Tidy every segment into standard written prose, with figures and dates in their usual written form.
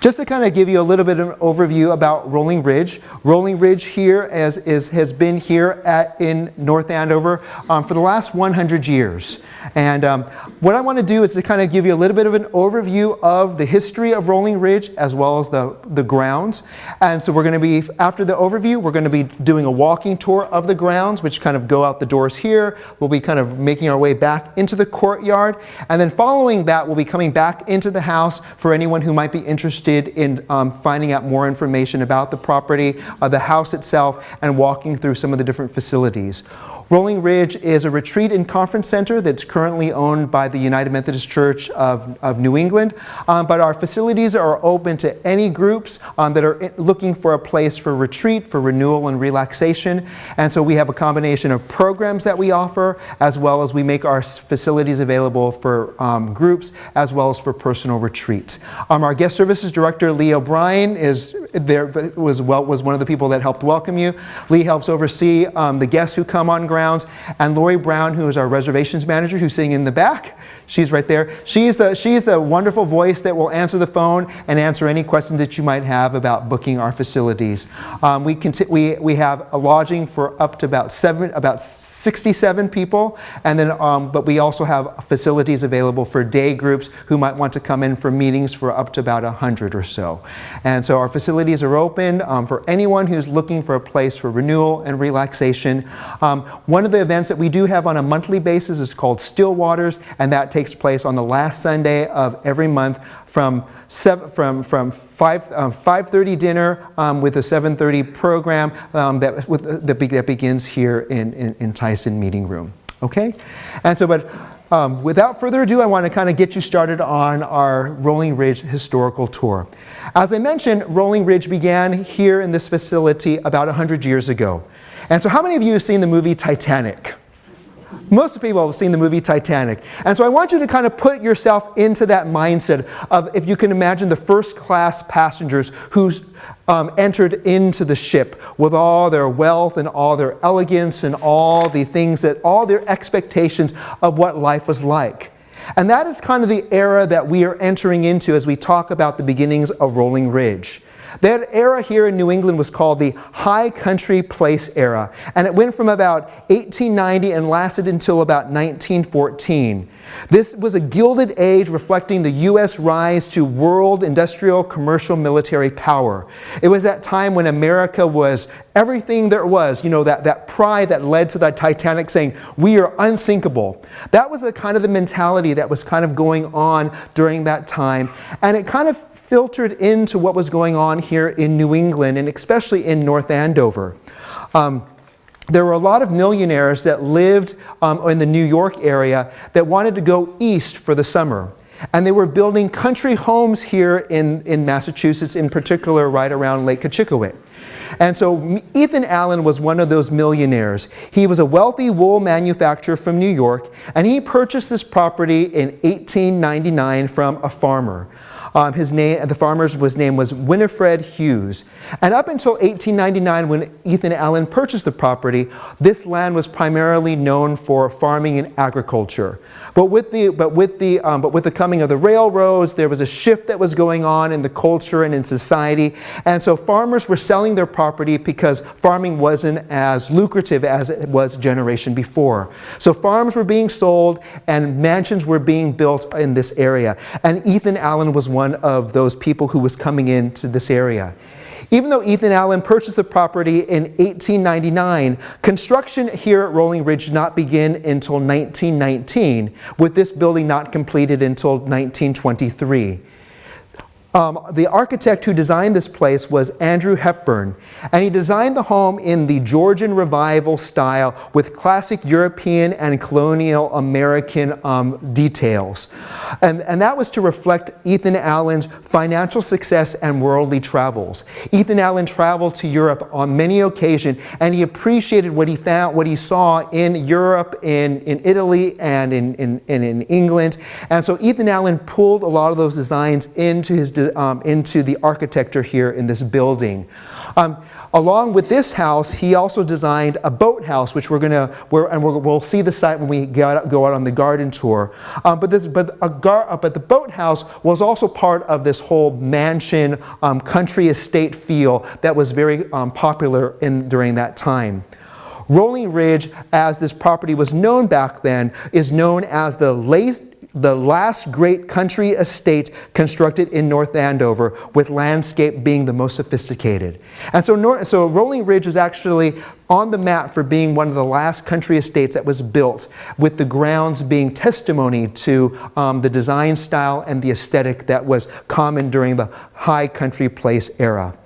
Just to kind of give you a little bit of an overview about Rolling Ridge. Rolling Ridge here has been here in North Andover for the last 100 years. And what I want to do is to kind of give you a little bit of an overview of the history of Rolling Ridge as well as the grounds. And so we're going to be, after the overview, we're going to be doing a walking tour of the grounds, which kind of go out the doors here. We'll be kind of making our way back into the courtyard. And then following that, we'll be coming back into the house for anyone who might be interested in finding out more information about the property, the house itself, and walking through some of the different facilities. Rolling Ridge is a retreat and conference center that's currently owned by the United Methodist Church of New England, but our facilities are open to any groups that are looking for a place for retreat, for renewal and relaxation. And so we have a combination of programs that we offer, as well as we make our facilities available for groups, as well as for personal retreats. Our guest services director, Lee O'Brien, was one of the people that helped welcome you. Lee helps oversee the guests who come on grounds, and Lori Brown, who is our reservations manager, who's sitting in the back. She's right there. She's the wonderful voice that will answer the phone and answer any questions that you might have about booking our facilities. We have a lodging for up to about 67 people, and then but we also have facilities available for day groups who might want to come in for meetings for up to about 100 or so. And so our facilities are open for anyone who's looking for a place for renewal and relaxation. One of the events that we do have on a monthly basis is called Still Waters, and that takes place on the last Sunday of every month from 5:30 dinner with a 7:30 program that begins here in Tyson Meeting Room. Okay? And so, without further ado, I want to kind of get you started on our Rolling Ridge historical tour. As I mentioned, Rolling Ridge began here in this facility about 100 years ago. And so how many of you have seen the movie Titanic? Most people have seen the movie Titanic. And so I want you to kind of put yourself into that mindset of, if you can imagine, the first-class passengers who entered into the ship with all their wealth and all their elegance and all the things all their expectations of what life was like. And that is kind of the era that we are entering into as we talk about the beginnings of Rolling Ridge. That era here in New England was called the High Country Place era, and it went from about 1890 and lasted until about 1914. This was a gilded age reflecting the U.S. rise to world industrial, commercial, military power. It was that time when America was everything there was, that pride that led to the Titanic saying, "We are unsinkable." That was the kind of the mentality that was kind of going on during that time, and it kind of filtered into what was going on here in New England, and especially in North Andover. There were a lot of millionaires that lived in the New York area that wanted to go east for the summer. And they were building country homes here in Massachusetts, in particular right around Lake Cochituate. And so Ethan Allen was one of those millionaires. He was a wealthy wool manufacturer from New York, and he purchased this property in 1899 from a farmer. The farmer's name was Winifred Hughes. And up until 1899, when Ethan Allen purchased the property, this land was primarily known for farming and agriculture. But with the coming of the railroads, there was a shift that was going on in the culture and in society. And so farmers were selling their property because farming wasn't as lucrative as it was generation before. So farms were being sold and mansions were being built in this area. And Ethan Allen was one of those people who was coming into this area. Even though Ethan Allen purchased the property in 1899, construction here at Rolling Ridge did not begin until 1919, with this building not completed until 1923. The architect who designed this place was Andrew Hepburn, and he designed the home in the Georgian Revival style with classic European and colonial American details. And that was to reflect Ethan Allen's financial success and worldly travels. Ethan Allen traveled to Europe on many occasions, and he appreciated what he saw in Europe, in Italy, and in England. And so Ethan Allen pulled a lot of those designs into the architecture here in this building. along with this house, he also designed a boathouse, which we'll see the site when we go out on the garden tour. But the boathouse was also part of this whole mansion, country estate feel that was very popular during that time. Rolling Ridge, as this property was known back then, is known as the last great country estate constructed in North Andover, with landscape being the most sophisticated. And so Rolling Ridge is actually on the map for being one of the last country estates that was built, with the grounds being testimony to the design style and the aesthetic that was common during the high country place era.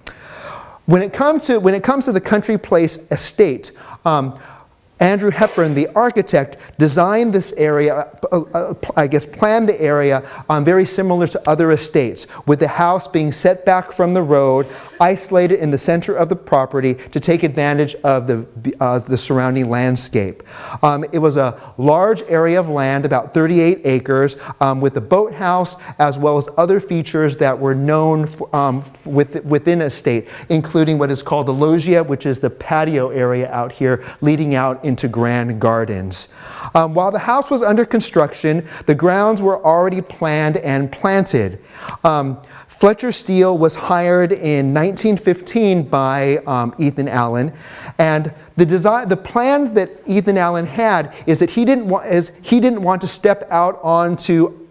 When it comes to the country place estate, Andrew Hepburn, the architect, designed this area, planned the area very similar to other estates, with the house being set back from the road, isolated in the center of the property to take advantage of the surrounding landscape. It was a large area of land, about 38 acres, with the boathouse as well as other features that were known within a estate, including what is called the loggia, which is the patio area out here leading out into grand gardens. While the house was under construction, the grounds were already planned and planted. Fletcher Steele was hired in 1915 by Ethan Allen, and the plan that Ethan Allen had is that he didn't want to step out onto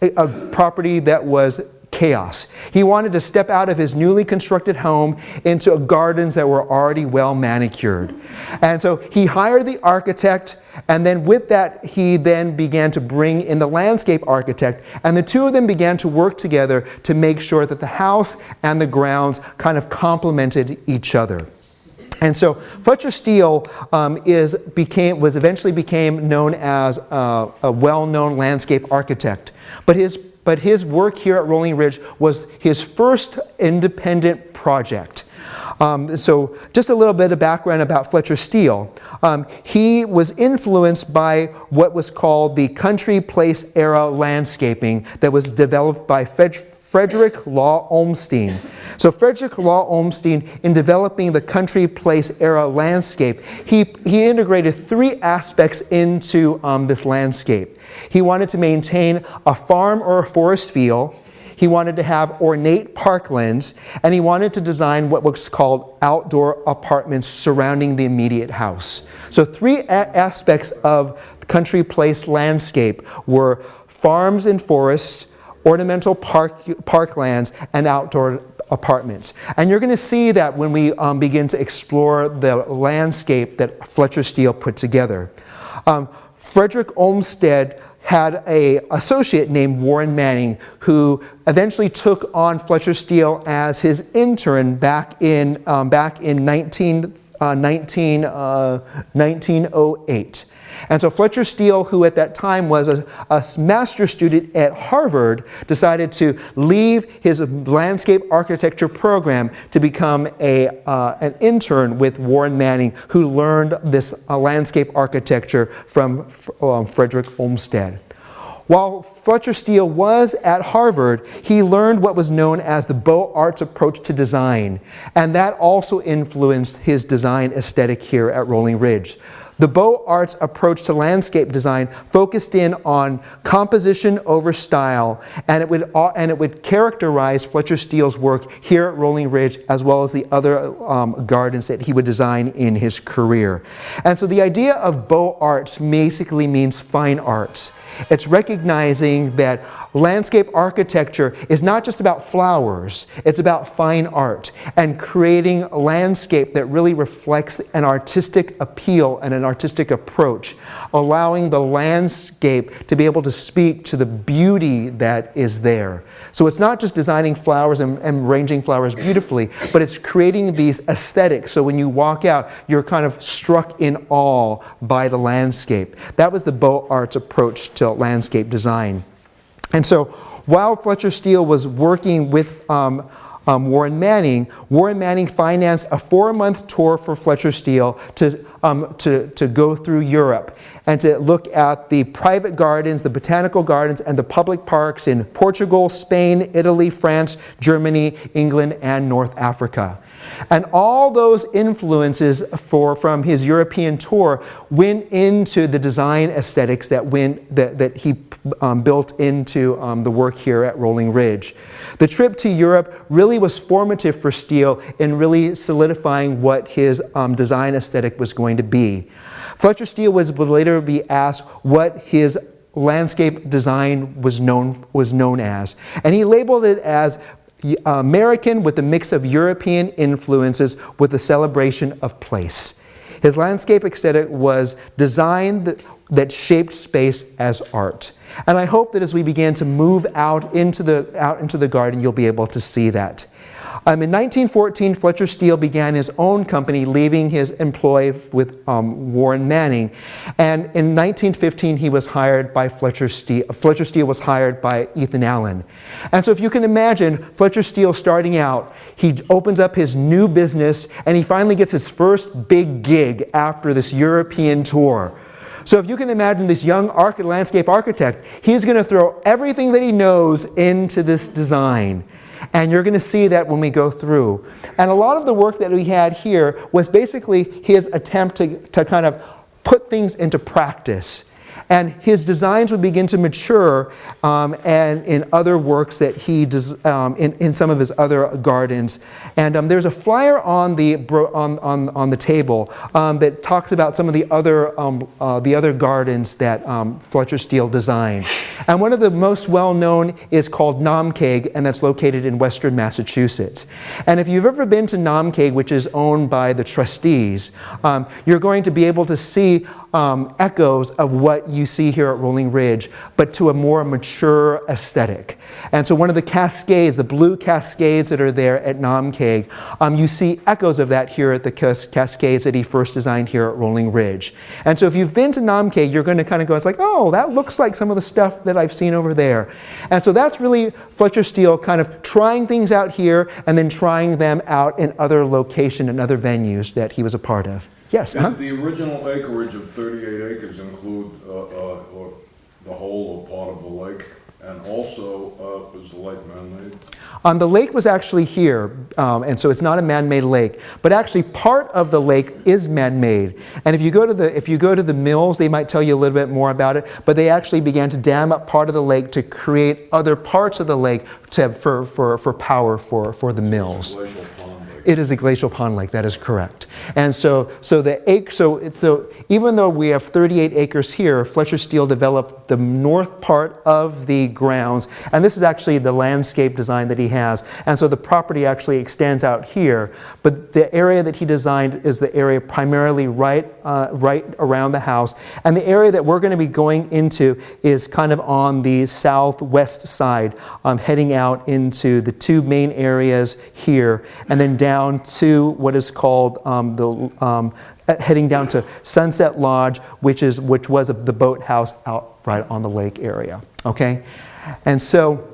a property that was chaos. He wanted to step out of his newly constructed home into gardens that were already well manicured. And so he hired the architect, and then with that he then began to bring in the landscape architect, and the two of them began to work together to make sure that the house and the grounds kind of complemented each other. And so Fletcher Steele eventually became known as a well-known landscape architect. But his work here at Rolling Ridge was his first independent project. So just a little bit of background about Fletcher Steele. He was influenced by what was called the country place era landscaping that was developed by Frederick Law Olmsteen. So Frederick Law Olmsteen, in developing the country place era landscape, he integrated three aspects into this landscape. He wanted to maintain a farm or a forest feel. He wanted to have ornate parklands, and he wanted to design what was called outdoor apartments surrounding the immediate house. So three aspects of country place landscape were farms and forests, ornamental parklands, and outdoor apartments. And you're going to see that when we begin to explore the landscape that Fletcher Steele put together. Frederick Olmsted had an associate named Warren Manning, who eventually took on Fletcher Steele as his intern back in 1908. And so Fletcher Steele, who at that time was a master's student at Harvard, decided to leave his landscape architecture program to become an intern with Warren Manning, who learned this landscape architecture from Frederick Olmsted. While Fletcher Steele was at Harvard, he learned what was known as the Beaux-Arts Approach to design, and that also influenced his design aesthetic here at Rolling Ridge. The Beaux-Arts approach to landscape design focused in on composition over style, and it would characterize Fletcher Steele's work here at Rolling Ridge, as well as the other gardens that he would design in his career. And so the idea of Beaux-Arts basically means fine arts. It's recognizing that landscape architecture is not just about flowers, it's about fine art and creating a landscape that really reflects an artistic appeal and an artistic approach, allowing the landscape to be able to speak to the beauty that is there. So it's not just designing flowers and arranging flowers beautifully, but it's creating these aesthetics, so when you walk out, you're kind of struck in awe by the landscape. That was the Beaux-Arts approach to landscape design. And so while Fletcher Steele was working with Warren Manning financed a 4-month tour for Fletcher Steele to go through Europe and to look at the private gardens, the botanical gardens, and the public parks in Portugal, Spain, Italy, France, Germany, England, and North Africa. And all those influences from his European tour went into the design aesthetics that he built into the work here at Rolling Ridge. The trip to Europe really was formative for Steele in really solidifying what his design aesthetic was going to be. Fletcher Steele would later be asked what his landscape design was known as, and he labeled it as American with a mix of European influences with a celebration of place. His landscape aesthetic was design that shaped space as art. And I hope that as we begin to move out into the garden, you'll be able to see that. In 1914, Fletcher Steele began his own company, leaving his employ with Warren Manning. And in 1915, he was hired by Fletcher Steele. Fletcher Steele was hired by Ethan Allen. And so if you can imagine Fletcher Steele starting out, he opens up his new business, and he finally gets his first big gig after this European tour. So if you can imagine this young landscape architect, he's going to throw everything that he knows into this design. And you're going to see that when we go through. And a lot of the work that we had here was basically his attempt to kind of put things into practice. And his designs would begin to mature and in other works that he does in some of his other gardens. And there's a flyer on the table that talks about some of the other gardens that Fletcher Steele designed. And one of the most well-known is called Namkeg, and that's located in western Massachusetts. And if you've ever been to Namkeg, which is owned by the trustees, you're going to be able to see echoes of what you see here at Rolling Ridge, but to a more mature aesthetic. And so one of the cascades, the blue cascades that are there at Namkeg, you see echoes of that here at the cascades that he first designed here at Rolling Ridge. And so if you've been to Namkeg, you're going to kind of go, it's like, oh, that looks like some of the stuff that I've seen over there. And so that's really Fletcher Steele kind of trying things out here and then trying them out in other locations and other venues that he was a part of. Yes. Did the original acreage of 38 acres include or the whole or part of the lake? And also, is the lake man-made? The lake was actually here, and so it's not a man-made lake. But actually, part of the lake is man-made. And if you go to the mills, they might tell you a little bit more about it. But they actually began to dam up part of the lake to create other parts of the lake for power for the mills. It is a glacial pond lake. That is correct. And so even though we have 38 acres here, Fletcher Steele developed the north part of the grounds, and this is actually the landscape design that he has. And so the property actually extends out here, but the area that he designed is the area primarily right around the house. And the area that we're going to be going into is kind of on the southwest side, heading out into the two main areas here, and then down to what is called heading down to Sunset Lodge, which was the boathouse out right on the lake area. Okay, and so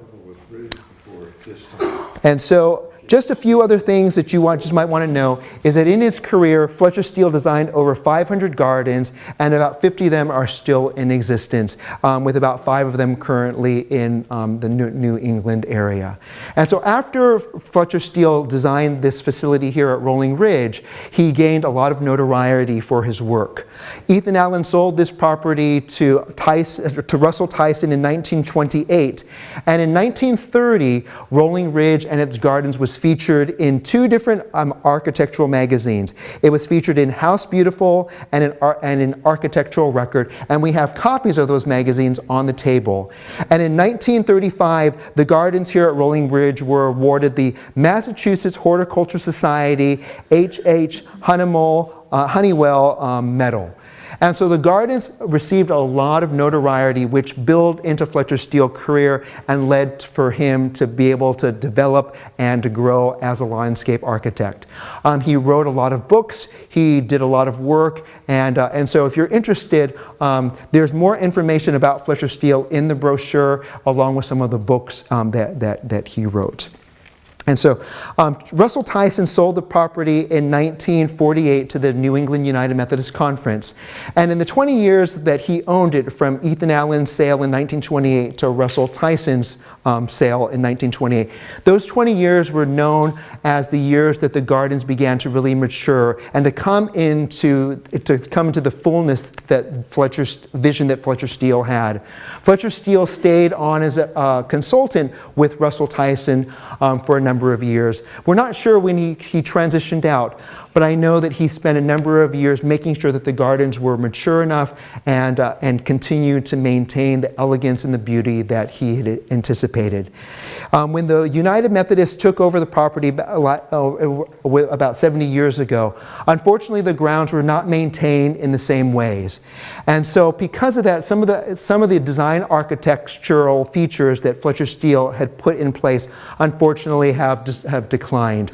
just a few other things that you might want to know is that in his career, Fletcher Steele designed over 500 gardens, and about 50 of them are still in existence, with about 5 of them currently in the New England area. And so after Fletcher Steele designed this facility here at Rolling Ridge, he gained a lot of notoriety for his work. Ethan Allen sold this property to Russell Tyson in 1928, and in 1930, Rolling Ridge and its gardens was featured in 2 different architectural magazines. It was featured in House Beautiful and in Architectural Record, and we have copies of those magazines on the table. And in 1935, the gardens here at Rolling Ridge were awarded the Massachusetts Horticultural Society H.H. Honeywell Medal. And so the gardens received a lot of notoriety, which built into Fletcher Steele's career and led for him to be able to develop and to grow as a landscape architect. He wrote a lot of books, he did a lot of work, and so if you're interested, there's more information about Fletcher Steele in the brochure, along with some of the books that he wrote. And so Russell Tyson sold the property in 1948 to the New England United Methodist Conference. And in the 20 years that he owned it, from Ethan Allen's sale in 1928 to Russell Tyson's sale in 1928, those 20 years were known as the years that the gardens began to really mature and to come into the fullness that Fletcher's vision that Fletcher Steele had. Fletcher Steele stayed on as a consultant with Russell Tyson for a number of years. We're not sure when he transitioned out, but I know that he spent a number of years making sure that the gardens were mature enough and continued to maintain the elegance and the beauty that he had anticipated. When the United Methodists took over the property about 70 years ago, unfortunately the grounds were not maintained in the same ways. And so because of that, some of the design architectural features that Fletcher Steele had put in place unfortunately have declined.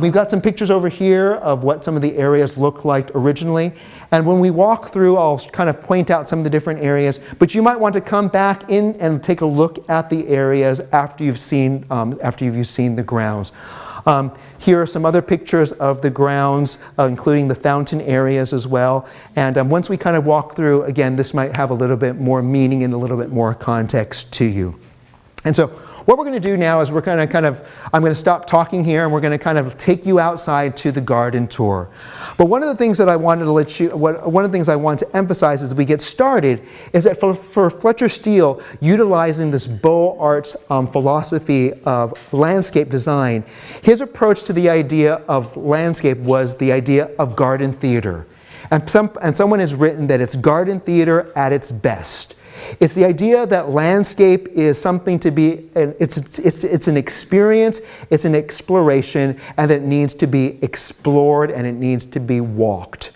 We've got some pictures over here of what some of the areas looked like originally. And when we walk through, I'll kind of point out some of the different areas, but you might want to come back in and take a look at the areas after you've seen the grounds. Here are some other pictures of the grounds, including the fountain areas as well. And once we kind of walk through, again, this might have a little bit more meaning and a little bit more context to you. And so what we're going to do now is I'm going to stop talking here and we're going to kind of take you outside to the garden tour. But one of the things that I wanted to emphasize as we get started is that for Fletcher Steele, utilizing this Beaux-Arts philosophy of landscape design, his approach to the idea of landscape was the idea of garden theater. And someone has written that it's garden theater at its best. It's the idea that landscape is something to be, it's an experience, it's an exploration, and that it needs to be explored and it needs to be walked.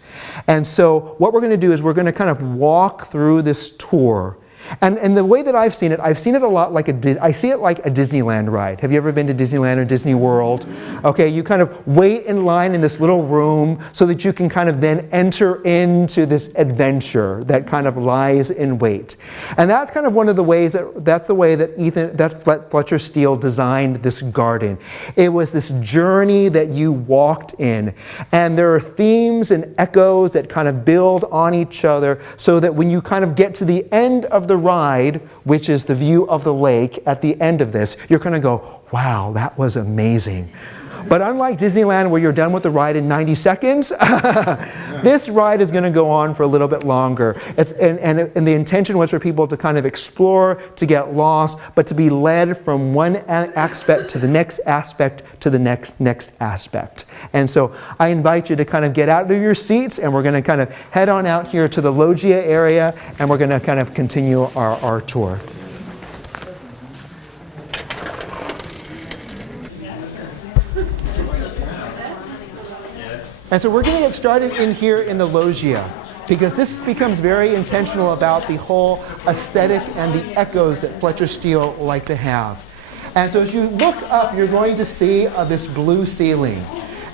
And so what we're going to do is we're going to kind of walk through this tour. And the way that I've seen it a lot like I see it like a Disneyland ride. Have you ever been to Disneyland or Disney World? Okay, you kind of wait in line in this little room so that you can kind of then enter into this adventure that kind of lies in wait. And that's kind of one of the ways that's the way that Fletcher Steele designed this garden. It was this journey that you walked in. And there are themes and echoes that kind of build on each other so that when you kind of get to the end of the ride, which is the view of the lake at the end of this, you're going to go, wow, that was amazing. But unlike Disneyland where you're done with the ride in 90 seconds, this ride is going to go on for a little bit longer. And the intention was for people to kind of explore, to get lost, but to be led from one aspect to the next aspect to the next aspect. And so I invite you to kind of get out of your seats and we're going to kind of head on out here to the loggia area and we're going to kind of continue our tour. And so we're going to get started in here in the loggia because this becomes very intentional about the whole aesthetic and the echoes that Fletcher Steele liked to have. And so as you look up, you're going to see this blue ceiling.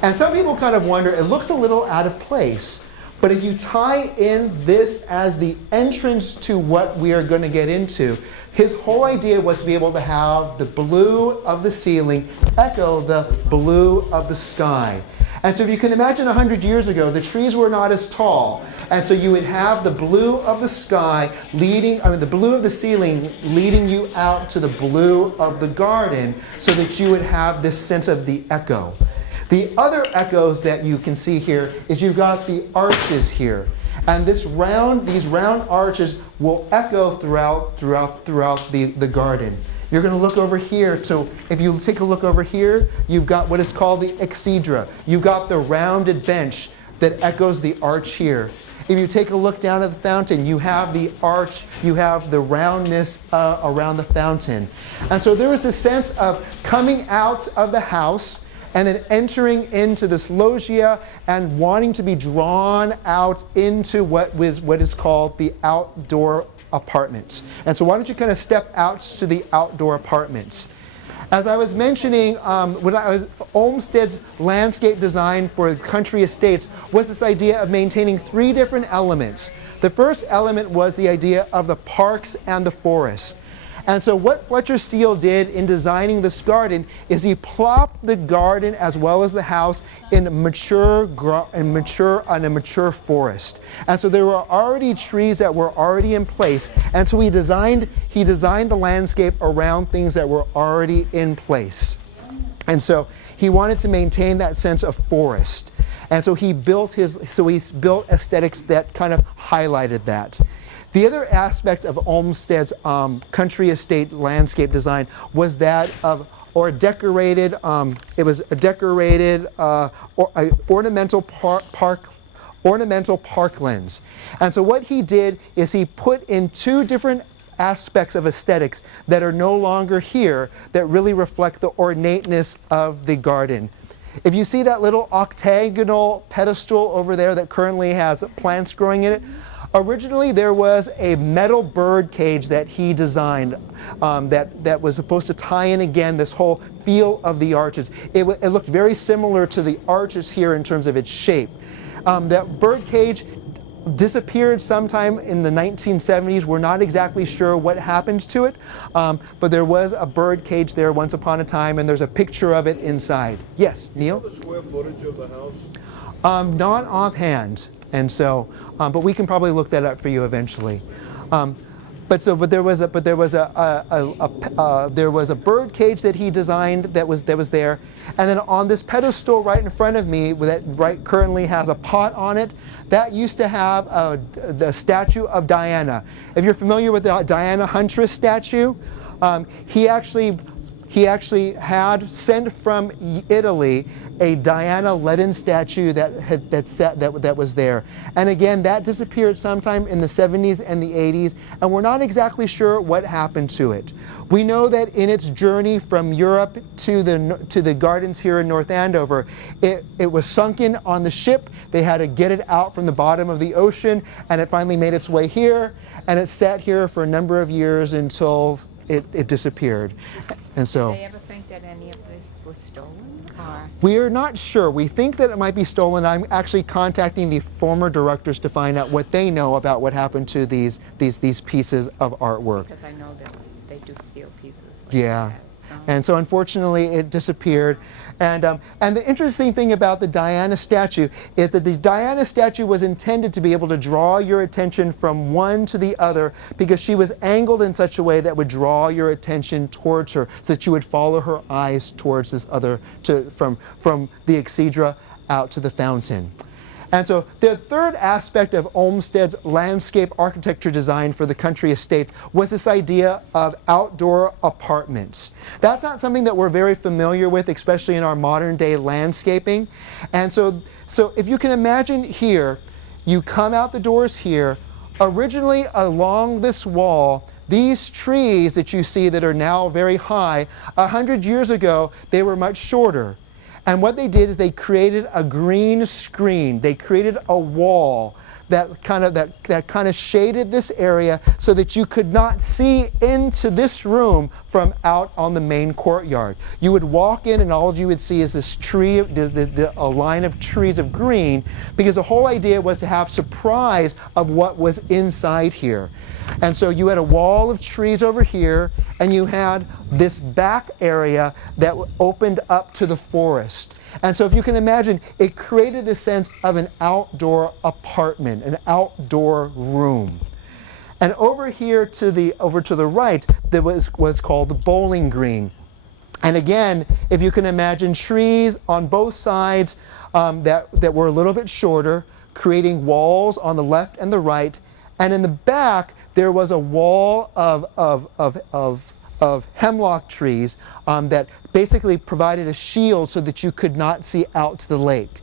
And some people kind of wonder, it looks a little out of place. But if you tie in this as the entrance to what we are going to get into, his whole idea was to be able to have the blue of the ceiling echo the blue of the sky. And so if you can imagine 100 years ago, the trees were not as tall. And so you would have the blue of the sky the blue of the ceiling leading you out to the blue of the garden so that you would have this sense of the echo. The other echoes that you can see here is you've got the arches here. And these round arches will echo throughout the garden. You're going to look over here. So if you take a look over here, you've got what is called the exedra. You've got the rounded bench that echoes the arch here. If you take a look down at the fountain, you have the arch, you have the roundness around the fountain. And so there is a sense of coming out of the house and then entering into this loggia and wanting to be drawn out into what is called the outdoor apartments. And so why don't you kind of step out to the outdoor apartments. As I was mentioning, Olmsted's landscape design for country estates was this idea of maintaining three different elements. The first element was the idea of the parks and the forests. And so what Fletcher Steele did in designing this garden is he plopped the garden as well as the house in a mature forest. And so there were already trees that were already in place. And so he designed the landscape around things that were already in place. And so he wanted to maintain that sense of forest. And so he built aesthetics that kind of highlighted that. The other aspect of Olmsted's country estate landscape design was that of ornamental parklands. And so what he did is he put in two different aspects of aesthetics that are no longer here that really reflect the ornateness of the garden. If you see that little octagonal pedestal over there that currently has plants growing in it, originally there was a metal bird cage that he designed that was supposed to tie in again this whole feel of the arches. It looked very similar to the arches here in terms of its shape. That bird cage disappeared sometime in the 1970s. We're not exactly sure what happened to it, but there was a bird cage there once upon a time, and there's a picture of it inside. Yes, Neil? The square footage of the house? Not offhand, and so, but we can probably look that up for you eventually. But there was a bird cage that he designed that was there, and then on this pedestal right in front of me that currently has a pot on it, that used to have the statue of Diana. If you're familiar with the Diana Huntress statue, he actually had sent from Italy a Diana leaden statue that was there. And again, that disappeared sometime in the 70s and the 80s, and we're not exactly sure what happened to it. We know that in its journey from Europe to the gardens here in North Andover, it was sunken on the ship. They had to get it out from the bottom of the ocean, and it finally made its way here, and it sat here for a number of years until it disappeared. And so, did they ever think that any of this was stolen? Or? We're not sure. We think that it might be stolen. I'm actually contacting the former directors to find out what they know about what happened to these pieces of artwork. Because I know that they do steal pieces like Yeah. that. So. And so unfortunately it disappeared. And the interesting thing about the Diana statue is that the Diana statue was intended to be able to draw your attention from one to the other, because she was angled in such a way that would draw your attention towards her, so that you would follow her eyes towards this other, from the exedra out to the fountain. And so the third aspect of Olmsted's landscape architecture design for the country estate was this idea of outdoor apartments. That's not something that we're very familiar with, especially in our modern day landscaping. And so if you can imagine here, you come out the doors here, originally along this wall, these trees that you see that are now very high, 100 years ago, they were much shorter. And what they did is they created a green screen. They created a wall that kind of shaded this area so that you could not see into this room from out on the main courtyard. You would walk in and all you would see is this tree, a line of trees of green, because the whole idea was to have surprise of what was inside here. And so you had a wall of trees over here, and you had this back area that opened up to the forest. And so if you can imagine, it created a sense of an outdoor apartment, an outdoor room. And over here to the right, there was called the bowling green. And again, if you can imagine, trees on both sides that were a little bit shorter, creating walls on the left and the right. And in the back, there was a wall of hemlock trees that basically provided a shield so that you could not see out to the lake.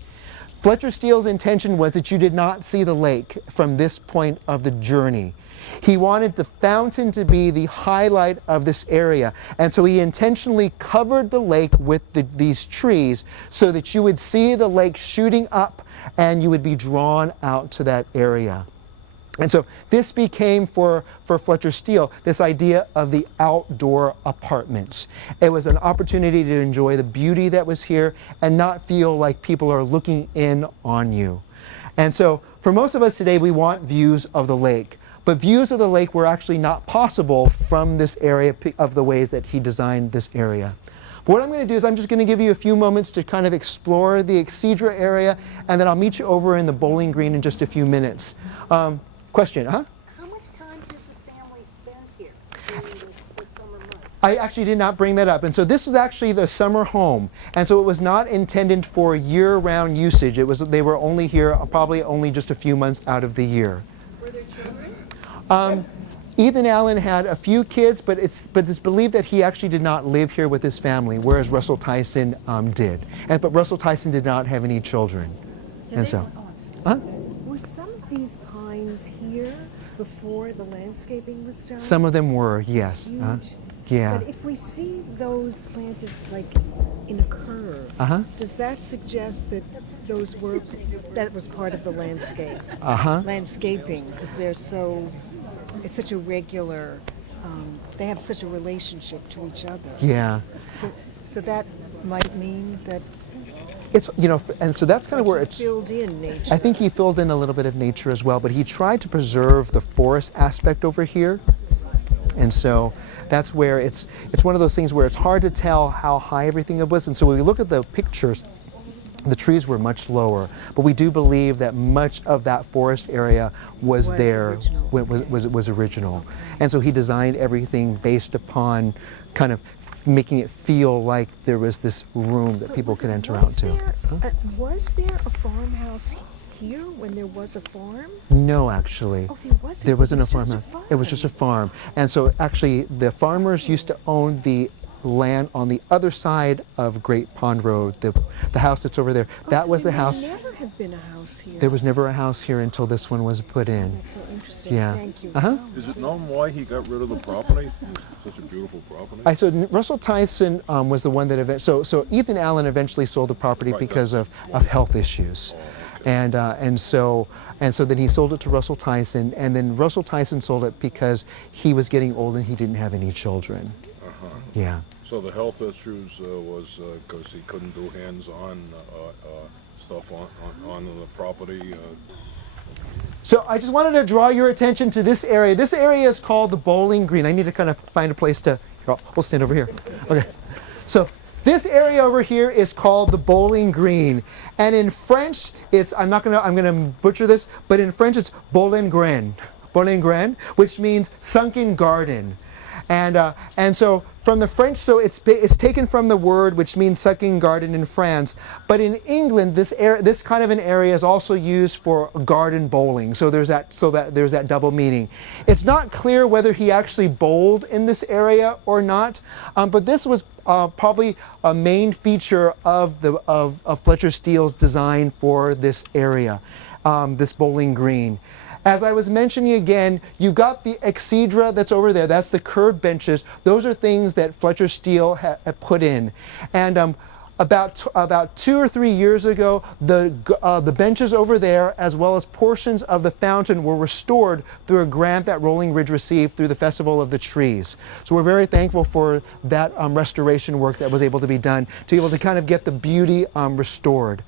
Fletcher Steele's intention was that you did not see the lake from this point of the journey. He wanted the fountain to be the highlight of this area, and so he intentionally covered the lake with these trees so that you would see the lake shooting up and you would be drawn out to that area. And so this became, for Fletcher Steele, this idea of the outdoor apartments. It was an opportunity to enjoy the beauty that was here and not feel like people are looking in on you. And so for most of us today, we want views of the lake. but views of the lake were actually not possible from this area of the ways that he designed this area. But what I'm going to do is I'm just going to give you a few moments to kind of explore the Excedra area, and then I'll meet you over in the Bowling Green in just a few minutes. Question, huh? How much time did the family spend here during the summer months? I actually did not bring that up. And so this is actually the summer home. And so it was not intended for year-round usage. They were only here probably only just a few months out of the year. Were there children? Ethan Allen had a few kids, but it's believed that he actually did not live here with his family, whereas Russell Tyson did. But Russell Tyson did not have any children. Were some of these pines here before the landscaping was done? Some of them were, yes. Huge. Yeah. But if we see those planted like in a curve, does that suggest that that was part of the landscape? Landscaping, because it's such a regular, they have such a relationship to each other. Yeah. So that might mean that It's, and so that's kind of where it's filled in nature. I think he filled in a little bit of nature as well, but he tried to preserve the forest aspect over here. And so that's where it's one of those things where it's hard to tell how high everything was. And so when we look at the pictures, the trees were much lower, but we do believe that much of that forest area was original. And so he designed everything based upon kind of making it feel like there was this room that people could enter out to. Was there a farmhouse here when there was a farm? No, actually. Oh, there wasn't. There wasn't It was a farmhouse. It was just a farm. And so actually the farmers used to own the land on the other side of Great Pond Road, the house that's over there. That was the house. There never have been a house here. There was never a house here until this one was put in. That's so interesting. Yeah. Thank you. Is it known why he got rid of the property? Such a beautiful property. So Russell Tyson was the one that so Ethan Allen eventually sold the property Right, because of health issues. And so then he sold it to Russell Tyson, and then Russell Tyson sold it because he was getting old and he didn't have any children. Yeah. So the health issues was because he couldn't do hands-on stuff on the property. So I just wanted to draw your attention to this area. This area is called the Bowling Green. I need to kind of find a place to. We'll stand over here. Okay. So this area over here is called the Bowling Green, and in French, I'm gonna butcher this, but in French it's Bowling Green, which means sunken garden. And so from the French, so it's taken from the word which means sunken garden in France. But in England, this kind of an area is also used for garden bowling. So there's that double meaning. It's not clear whether he actually bowled in this area or not. But this was probably a main feature of Fletcher Steele's design for this area, this Bowling Green. As I was mentioning again, you've got the Excedra that's over there. That's the curved benches. Those are things that Fletcher Steele had put in. And about 2 or 3 years ago, the benches over there, as well as portions of the fountain, were restored through a grant that Rolling Ridge received through the Festival of the Trees. So we're very thankful for that restoration work that was able to be done to be able to kind of get the beauty restored.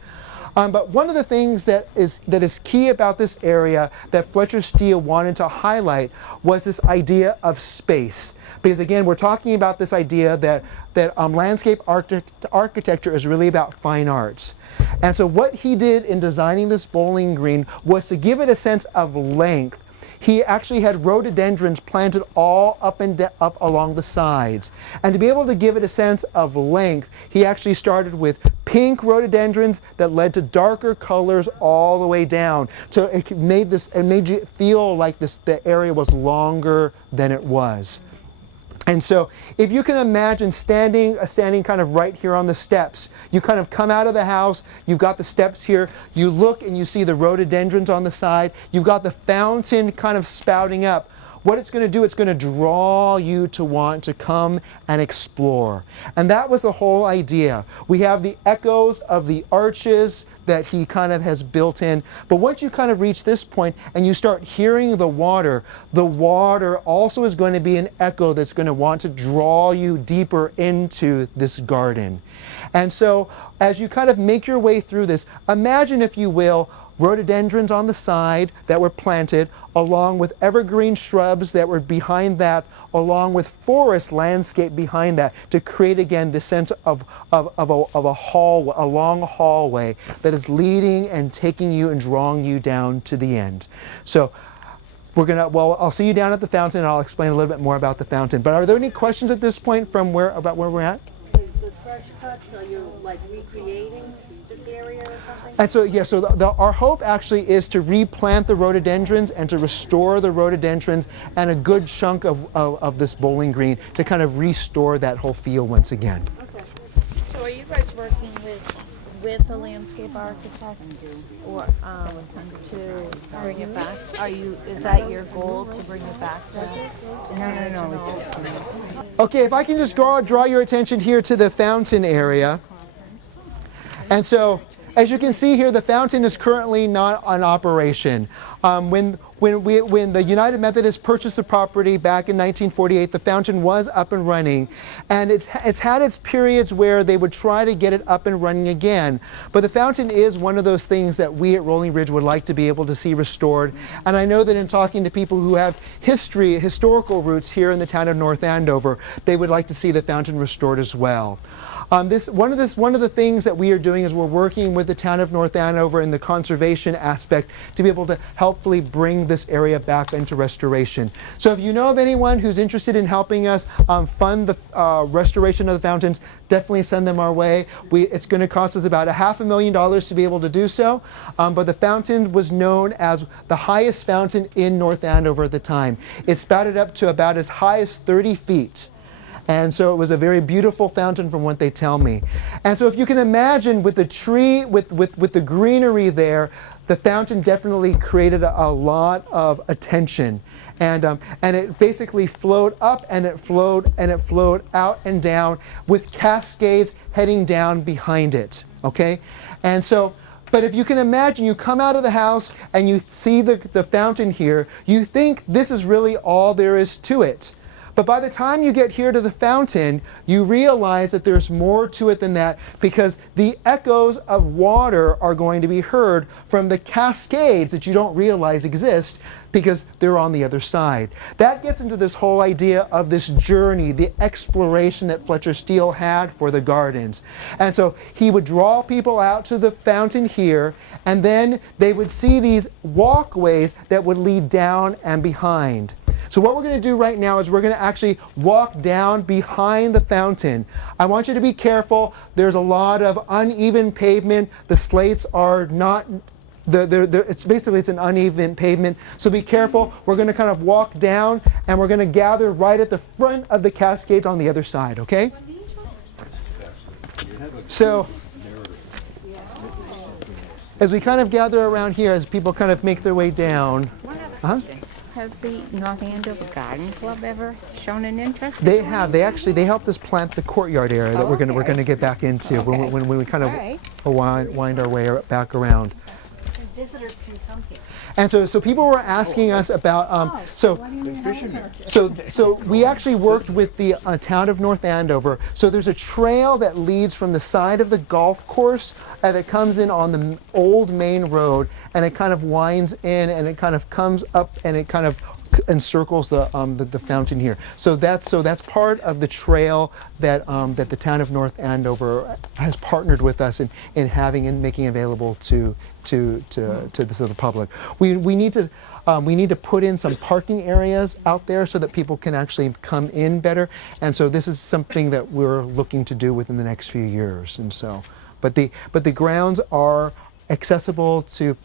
But one of the things that is key about this area that Fletcher Steele wanted to highlight was this idea of space. Because again, we're talking about this idea that landscape architecture is really about fine arts. And so what he did in designing this Bowling Green was to give it a sense of length. He actually had rhododendrons planted all up along the sides. And to be able to give it a sense of length, he actually started with pink rhododendrons that led to darker colors all the way down. So it made you feel like the area was longer than it was. And so if you can imagine standing kind of right here on the steps, you kind of come out of the house, you've got the steps here, you look and you see the rhododendrons on the side, you've got the fountain kind of spouting up. What it's going to do, it's going to draw you to want to come and explore. And that was the whole idea. We have the echoes of the arches that he kind of has built in. But once you kind of reach this point and you start hearing the water also is going to be an echo that's going to want to draw you deeper into this garden. And so as you kind of make your way through this, imagine, if you will, rhododendrons on the side that were planted, along with evergreen shrubs that were behind that, along with forest landscape behind that, to create again this sense of a hall, a long hallway that is leading and taking you and drawing you down to the end. So I'll see you down at the fountain, and I'll explain a little bit more about the fountain. But are there any questions at this point about where we're at? The fresh cuts, are you like recreating this area or something? And so, yeah, so our hope actually is to replant the rhododendrons and to restore the rhododendrons and a good chunk of this bowling green to kind of restore that whole feel once again. Okay. So are you guys working with a landscape architect or to bring it back? Is that your goal, to bring it back to No. Okay, if I can just draw your attention here to the fountain area. And so, as you can see here, the fountain is currently not on operation. When the United Methodists purchased the property back in 1948, the fountain was up and running, and it's had its periods where they would try to get it up and running again. But the fountain is one of those things that we at Rolling Ridge would like to be able to see restored. And I know that in talking to people who have historical roots here in the town of North Andover, they would like to see the fountain restored as well. One of the things that we are doing is we're working with the town of North Andover in the conservation aspect to be able to helpfully bring this area back into restoration. So if you know of anyone who's interested in helping us fund the restoration of the fountains, definitely send them our way. It's going to cost us about $500,000 to be able to do so, but the fountain was known as the highest fountain in North Andover at the time. It spouted up to about as high as 30 feet. And so it was a very beautiful fountain from what they tell me. And so if you can imagine with the tree, with the greenery there, the fountain definitely created a lot of attention. And it basically flowed up and it flowed out and down with cascades heading down behind it, okay? And so, but if you can imagine, you come out of the house and you see the fountain here, you think this is really all there is to it. But by the time you get here to the fountain, you realize that there's more to it than that, because the echoes of water are going to be heard from the cascades that you don't realize exist because they're on the other side. That gets into this whole idea of this journey, the exploration that Fletcher Steele had for the gardens. And so he would draw people out to the fountain here, and then they would see these walkways that would lead down and behind. So what we're going to do right now is we're going to actually walk down behind the fountain. I want you to be careful. There's a lot of uneven pavement. The slates are not, it's an uneven pavement. So be careful. We're going to kind of walk down, and we're going to gather right at the front of the cascades on the other side, okay? So as we kind of gather around here, as people kind of make their way down. One other question. Has the North Andover Garden Club ever shown an interest? They have. They helped us plant the courtyard area that we're going to get back into when we kind of wind our way back around. Visitors can come here. And so people were asking us about so we actually worked with the town of North Andover. So there's a trail that leads from the side of the golf course that comes in on the old main road, and it kind of winds in, and it kind of comes up, and it kind of encircles the fountain here. So that's part of the trail that the town of North Andover has partnered with us in having and making available to the public. We need to put in some parking areas out there so that people can actually come in better. And so this is something that we're looking to do within the next few years. And so, but the grounds are accessible to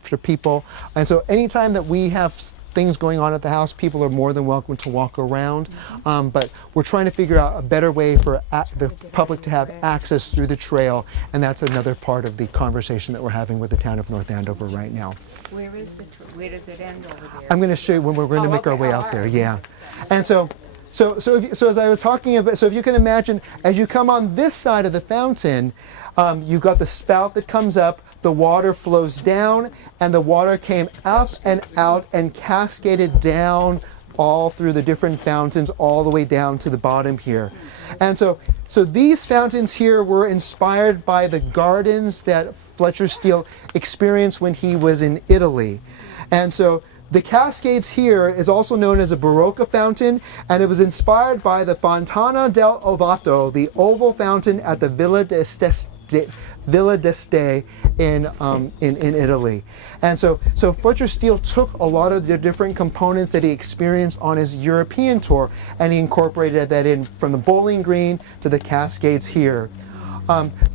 for people. And so anytime that we have things going on at the house, people are more than welcome to walk around. But we're trying to figure out a better way for the public to have access through the trail, and that's another part of the conversation that we're having with the town of North Andover right now. Where does it end over there? I'm going to show you when we're going to make our way out there. Yeah, and so as I was talking about, so if you can imagine, as you come on this side of the fountain, you've got the spout that comes up. The water flows down, and the water came up and out and cascaded down all through the different fountains all the way down to the bottom here. And so these fountains here were inspired by the gardens that Fletcher Steele experienced when he was in Italy. And so the Cascades here is also known as a Baroque fountain, and it was inspired by the Fontana del Ovato, the oval fountain at the Villa d'Este in Italy. And so Fletcher Steele took a lot of the different components that he experienced on his European tour, and he incorporated that in from the Bowling Green to the Cascades here.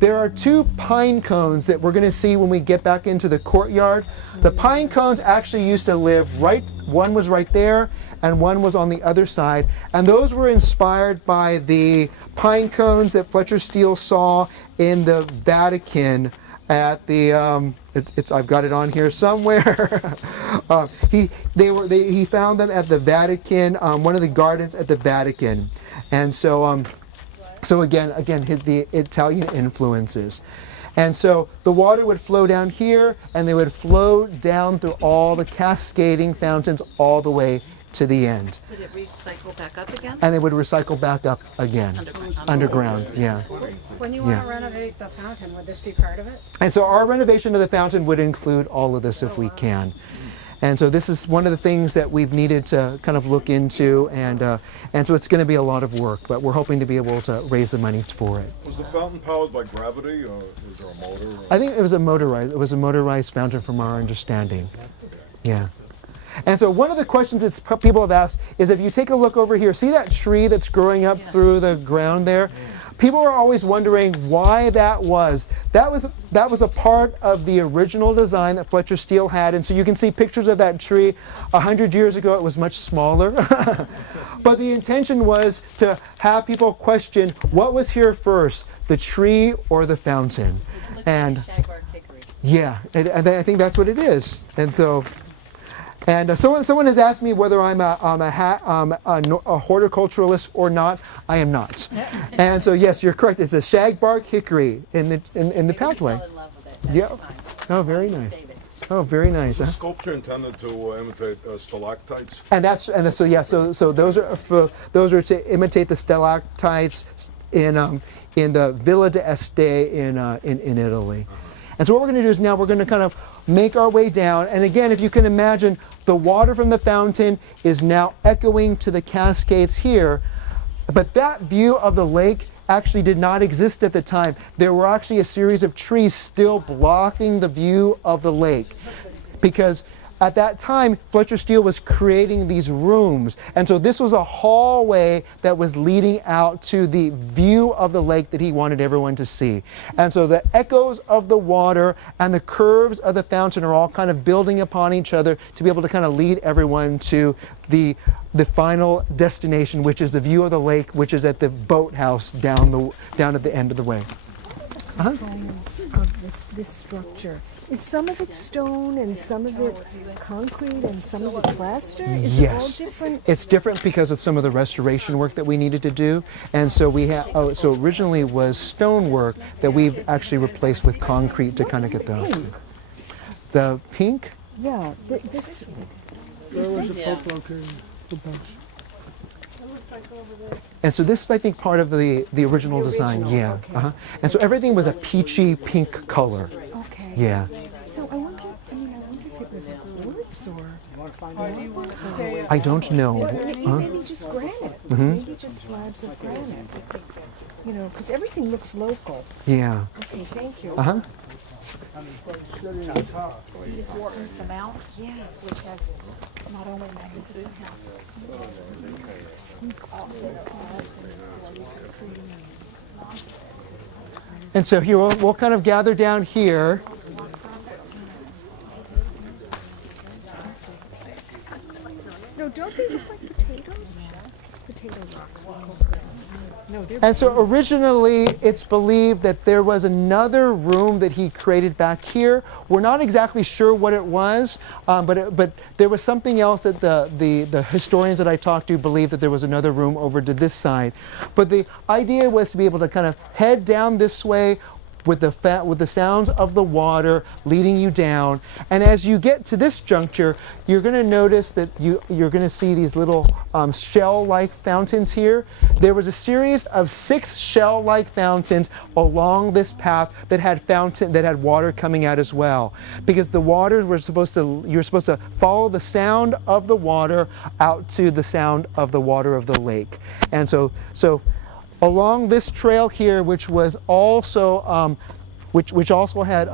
There are 2 pine cones that we're going to see when we get back into the courtyard. The pine cones actually used to live one was right there and one was on the other side, and those were inspired by the pine cones that Fletcher Steele saw in the Vatican at the I've got it on here somewhere. He found them at the Vatican, one of the gardens at the Vatican, and so again the Italian influences. And so the water would flow down here, and they would flow down through all the cascading fountains all the way to the end. Would it recycle back up again? And they would recycle back up again. Underground, yeah. When you want to renovate the fountain, would this be part of it? And so our renovation of the fountain would include all of this if we can. And so this is one of the things that we've needed to kind of look into, and so it's going to be a lot of work, but we're hoping to be able to raise the money for it. Was the fountain powered by gravity, or is there a motor? I think it was a motorized fountain from our understanding. Yeah. And so one of the questions that people have asked is, if you take a look over here, see that tree that's growing up through the ground there? People are always wondering why that was. That was a part of the original design that Fletcher Steele had, and so you can see pictures of that tree. 100 years ago it was much smaller. But the intention was to have people question what was here first, the tree or the fountain. And yeah, and I think that's what it is. And so someone has asked me whether I'm a horticulturalist or not. I am not. And so yes, you're correct. It's a shagbark hickory in the pathway. Yeah. Oh, very nice. Oh, very nice. The sculpture intended to imitate stalactites. So those are to imitate the stalactites in the Villa d'Este in Italy. And so what we're going to do is now we're going to kind of make our way down. And again, if you can imagine, the water from the fountain is now echoing to the cascades here. But that view of the lake actually did not exist at the time. There were actually a series of trees still blocking the view of the lake, because at that time, Fletcher Steele was creating these rooms. And so this was a hallway that was leading out to the view of the lake that he wanted everyone to see. And so the echoes of the water and the curves of the fountain are all kind of building upon each other to be able to kind of lead everyone to the final destination, which is the view of the lake, which is at the Boathouse down at the end of the way. Components of this structure. Is some of it stone and some of it concrete and some of it plaster? Is it all different? It's different because of some of the restoration work that we needed to do. And so we have, so originally was stonework that we've actually replaced with concrete to kind of get the pink? Yeah, this. And so this is, I think, part of the original design. Yeah. Okay. And so everything was a peachy pink color. Okay. Yeah. So I wonder if it was quartz or I don't know. maybe just granite. Maybe just slabs of granite. You know, because everything looks local. Yeah. Okay, thank you. Wharton's the Mount, Yeah. which has not only magnificent houses. And so here we'll kind of gather down here. No, don't they look like potatoes? Potato rocks. No, they're. And so originally it's believed that there was another room that he created back here. We're not exactly sure what it was, but there was something else that the historians that I talked to believe that there was another room over to this side. But the idea was to be able to kind of head down this way, with the sounds of the water leading you down. And as you get to this juncture, you're going to notice that you're going to see these little shell-like fountains here. There was a series of 6 shell-like fountains along this path that had water coming out as well, because the waters were you're supposed to follow the sound of the water out to the sound of the water of the lake. And so along this trail here, which was also which also had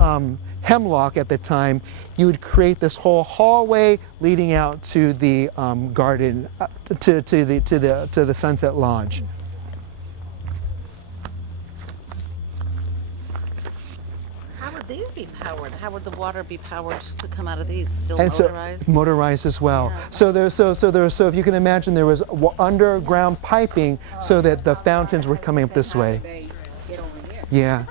hemlock at the time, you would create this whole hallway leading out to the garden, to the Sunset Lodge. How would these be powered? How would the water be powered to come out of these? Still And motorized? so motorized as well. Yeah. So if you can imagine, there was underground piping so that the fountains were coming up this way. Yeah.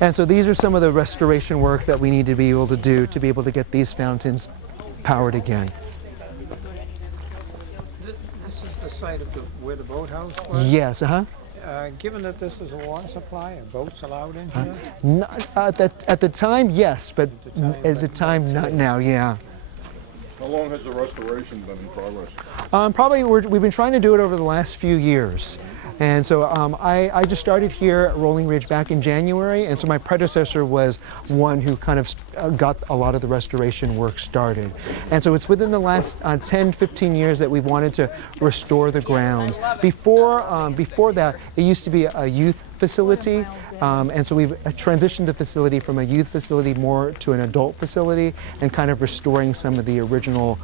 And so these are some of the restoration work that we need to be able to do to be able to get these fountains powered again. This is the site of where the boathouse was? Yes, Given that this is a water supply, are boats allowed in here? At the time, yes, but at the time, not now, yeah. How long has the restoration been in progress? Probably we've been trying to do it over the last few years. And so I just started here at Rolling Ridge back in January, and so my predecessor was one who kind of got a lot of the restoration work started. And so it's within the last 10, 15 years that we've wanted to restore the grounds. Before that, it used to be a youth facility, and so we've transitioned the facility from a youth facility more to an adult facility, and kind of restoring some of the original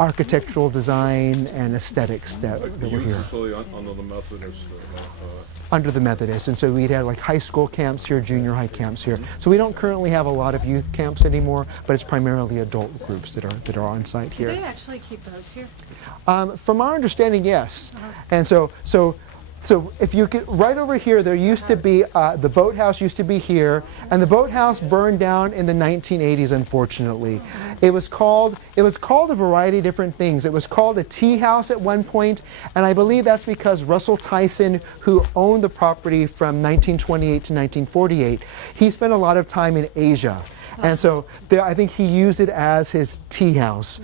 architectural design and aesthetics that were here. Facility under the Methodist. Under the Methodist, and so we'd had like high school camps here, junior high camps here. So we don't currently have a lot of youth camps anymore, but it's primarily adult groups that are on site here. Do they actually keep those here? From our understanding, yes. And so if you get right over here, there used to be, the boathouse used to be here, and the boathouse burned down in the 1980s, unfortunately. It was called a variety of different things. It was called a tea house at one point, and I believe that's because Russell Tyson, who owned the property from 1928 to 1948, he spent a lot of time in Asia. And so I think he used it as his tea house.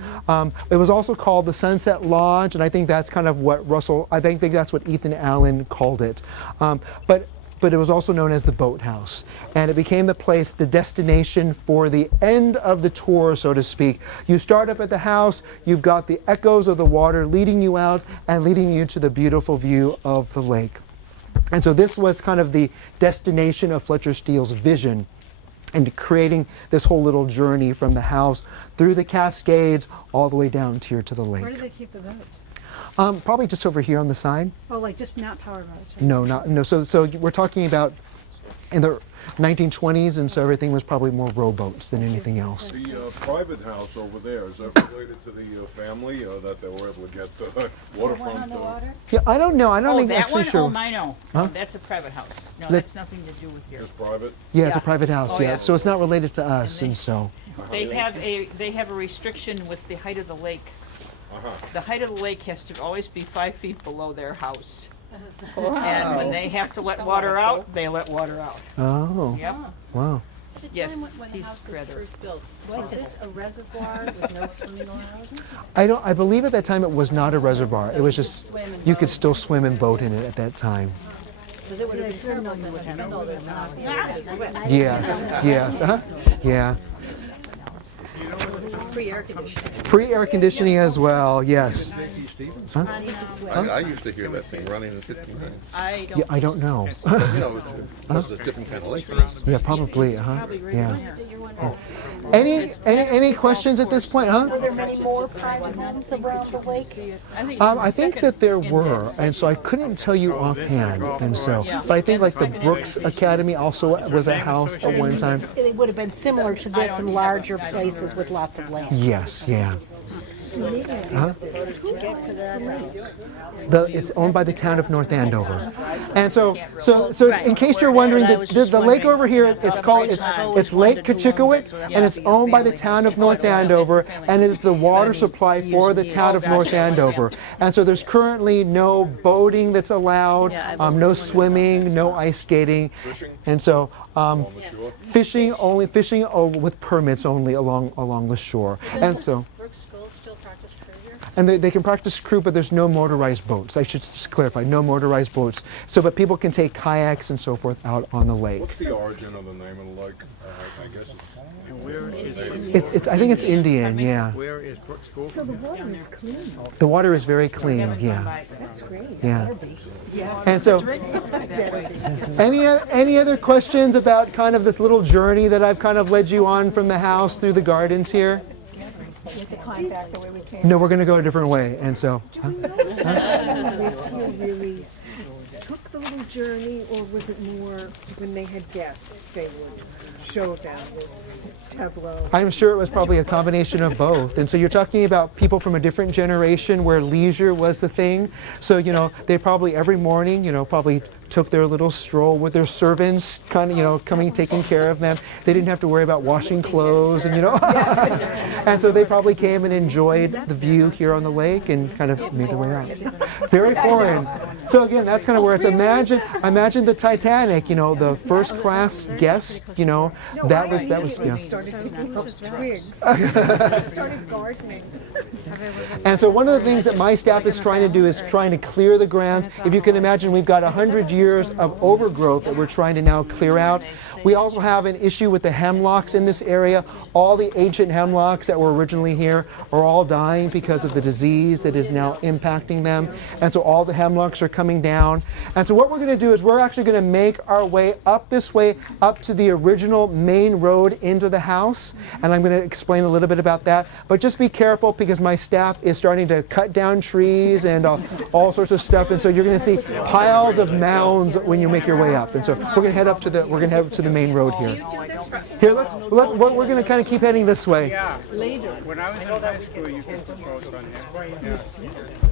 It was also called the Sunset Lodge, and I think that's kind of what I think that's what Ethan Allen called it. But it was also known as the Boathouse. And it became the destination for the end of the tour, so to speak. You start up at the house, you've got the echoes of the water leading you out and leading you to the beautiful view of the lake. And so this was kind of the destination of Fletcher Steele's vision, and creating this whole little journey from the house through the Cascades all the way down here to the lake. Where do they keep the boats? Probably just over here on the side. Oh, like just not power boats, right? No. So we're talking about in the 1920s, and so everything was probably more rowboats than anything else. The private house over there, is that related to the family that they were able to get waterfront? Yeah, I don't know. I don't think that actually one? sure. Oh, I know. Huh? That's a private house. No, That- that's nothing to do with here. Just private? Yeah, it's a Yeah. private house. Oh, yeah. yeah. So it's not related to us, and so. They have a restriction with the height of the lake. The height of the lake has to always be 5 feet below their house. And when they have to let water out, they let water out. Oh. Yep. Wow. Yes, he's rather. Was this a reservoir with no swimming allowed? I believe at that time it was not a reservoir. It was just you could still swim and boat in it at that time. Because it would have been criminal, you would have had all this out. Yes. Yeah. Pre-air conditioning. Pre-air conditioning as well. Yes. I used to hear that thing running in 59. I don't know. You know, it's a different kind of lake. Yeah, probably. Yeah. Any questions at this point? Are there many more private homes around the lake? I think that there were, and so I couldn't tell you offhand, and so. But I think like the Brooks Academy also was a house at one time. It would have been similar to this in larger places with lots of land. Yes. Yeah. familiar is this? But who owns the lake? It's owned by the town of North Andover. And so in case you're wondering, the lake over here, it's Lake Kachikowit, and it's owned by the town of North Andover, and it is the water supply for the town of North Andover. And so there's currently no boating that's allowed, no swimming, no ice skating, and so fishing with permits only along the shore. And so. Brooks School still practice crew here? And they can practice crew, but there's no motorized boats. I should just clarify, no motorized boats. So, but people can take kayaks and so forth out on the lake. What's the origin of the name of the lake? I guess I think it's Indian, yeah. Where is Brooks School? So the water is clean. The water is very clean, yeah. That's great. Yeah. And so, any other questions about kind of this little journey that I've kind of led you on from the house through the gardens here? No, we're going to go a different way, and so. Do we know if anyone who lived here really took the little journey, or was it more when they had guests they would show them this tableau? I'm sure it was probably a combination of both. And so you're talking about people from a different generation where leisure was the thing. So, they probably every morning, probably took their little stroll with their servants, kind of, coming, taking care of them. They didn't have to worry about washing clothes, and and so they probably came and enjoyed the view here on the lake and kind of made their way out. Very foreign. So again, that's kind of where it's imagine the Titanic, the first class guest, that was Started picking up twigs. Started gardening. And so one of the things that my staff is trying to do is trying to clear the ground. If you can imagine, we've got 100 years of overgrowth that we're trying to now clear out. We also have an issue with the hemlocks in this area. All the ancient hemlocks that were originally here are all dying because of the disease that is now impacting them. And so all the hemlocks are coming down. And so what we're going to do is we're actually going to make our way up this way, up to the original main road into the house. And I'm going to explain a little bit about that. But just be careful because my staff is starting to cut down trees and all sorts of stuff. And so you're going to see piles of mounds when you make your way up. And so we're going to head up to the main road here. Here, we're going to kind of keep heading this way. Yeah. Later. When I was in high school, you could put boats on there.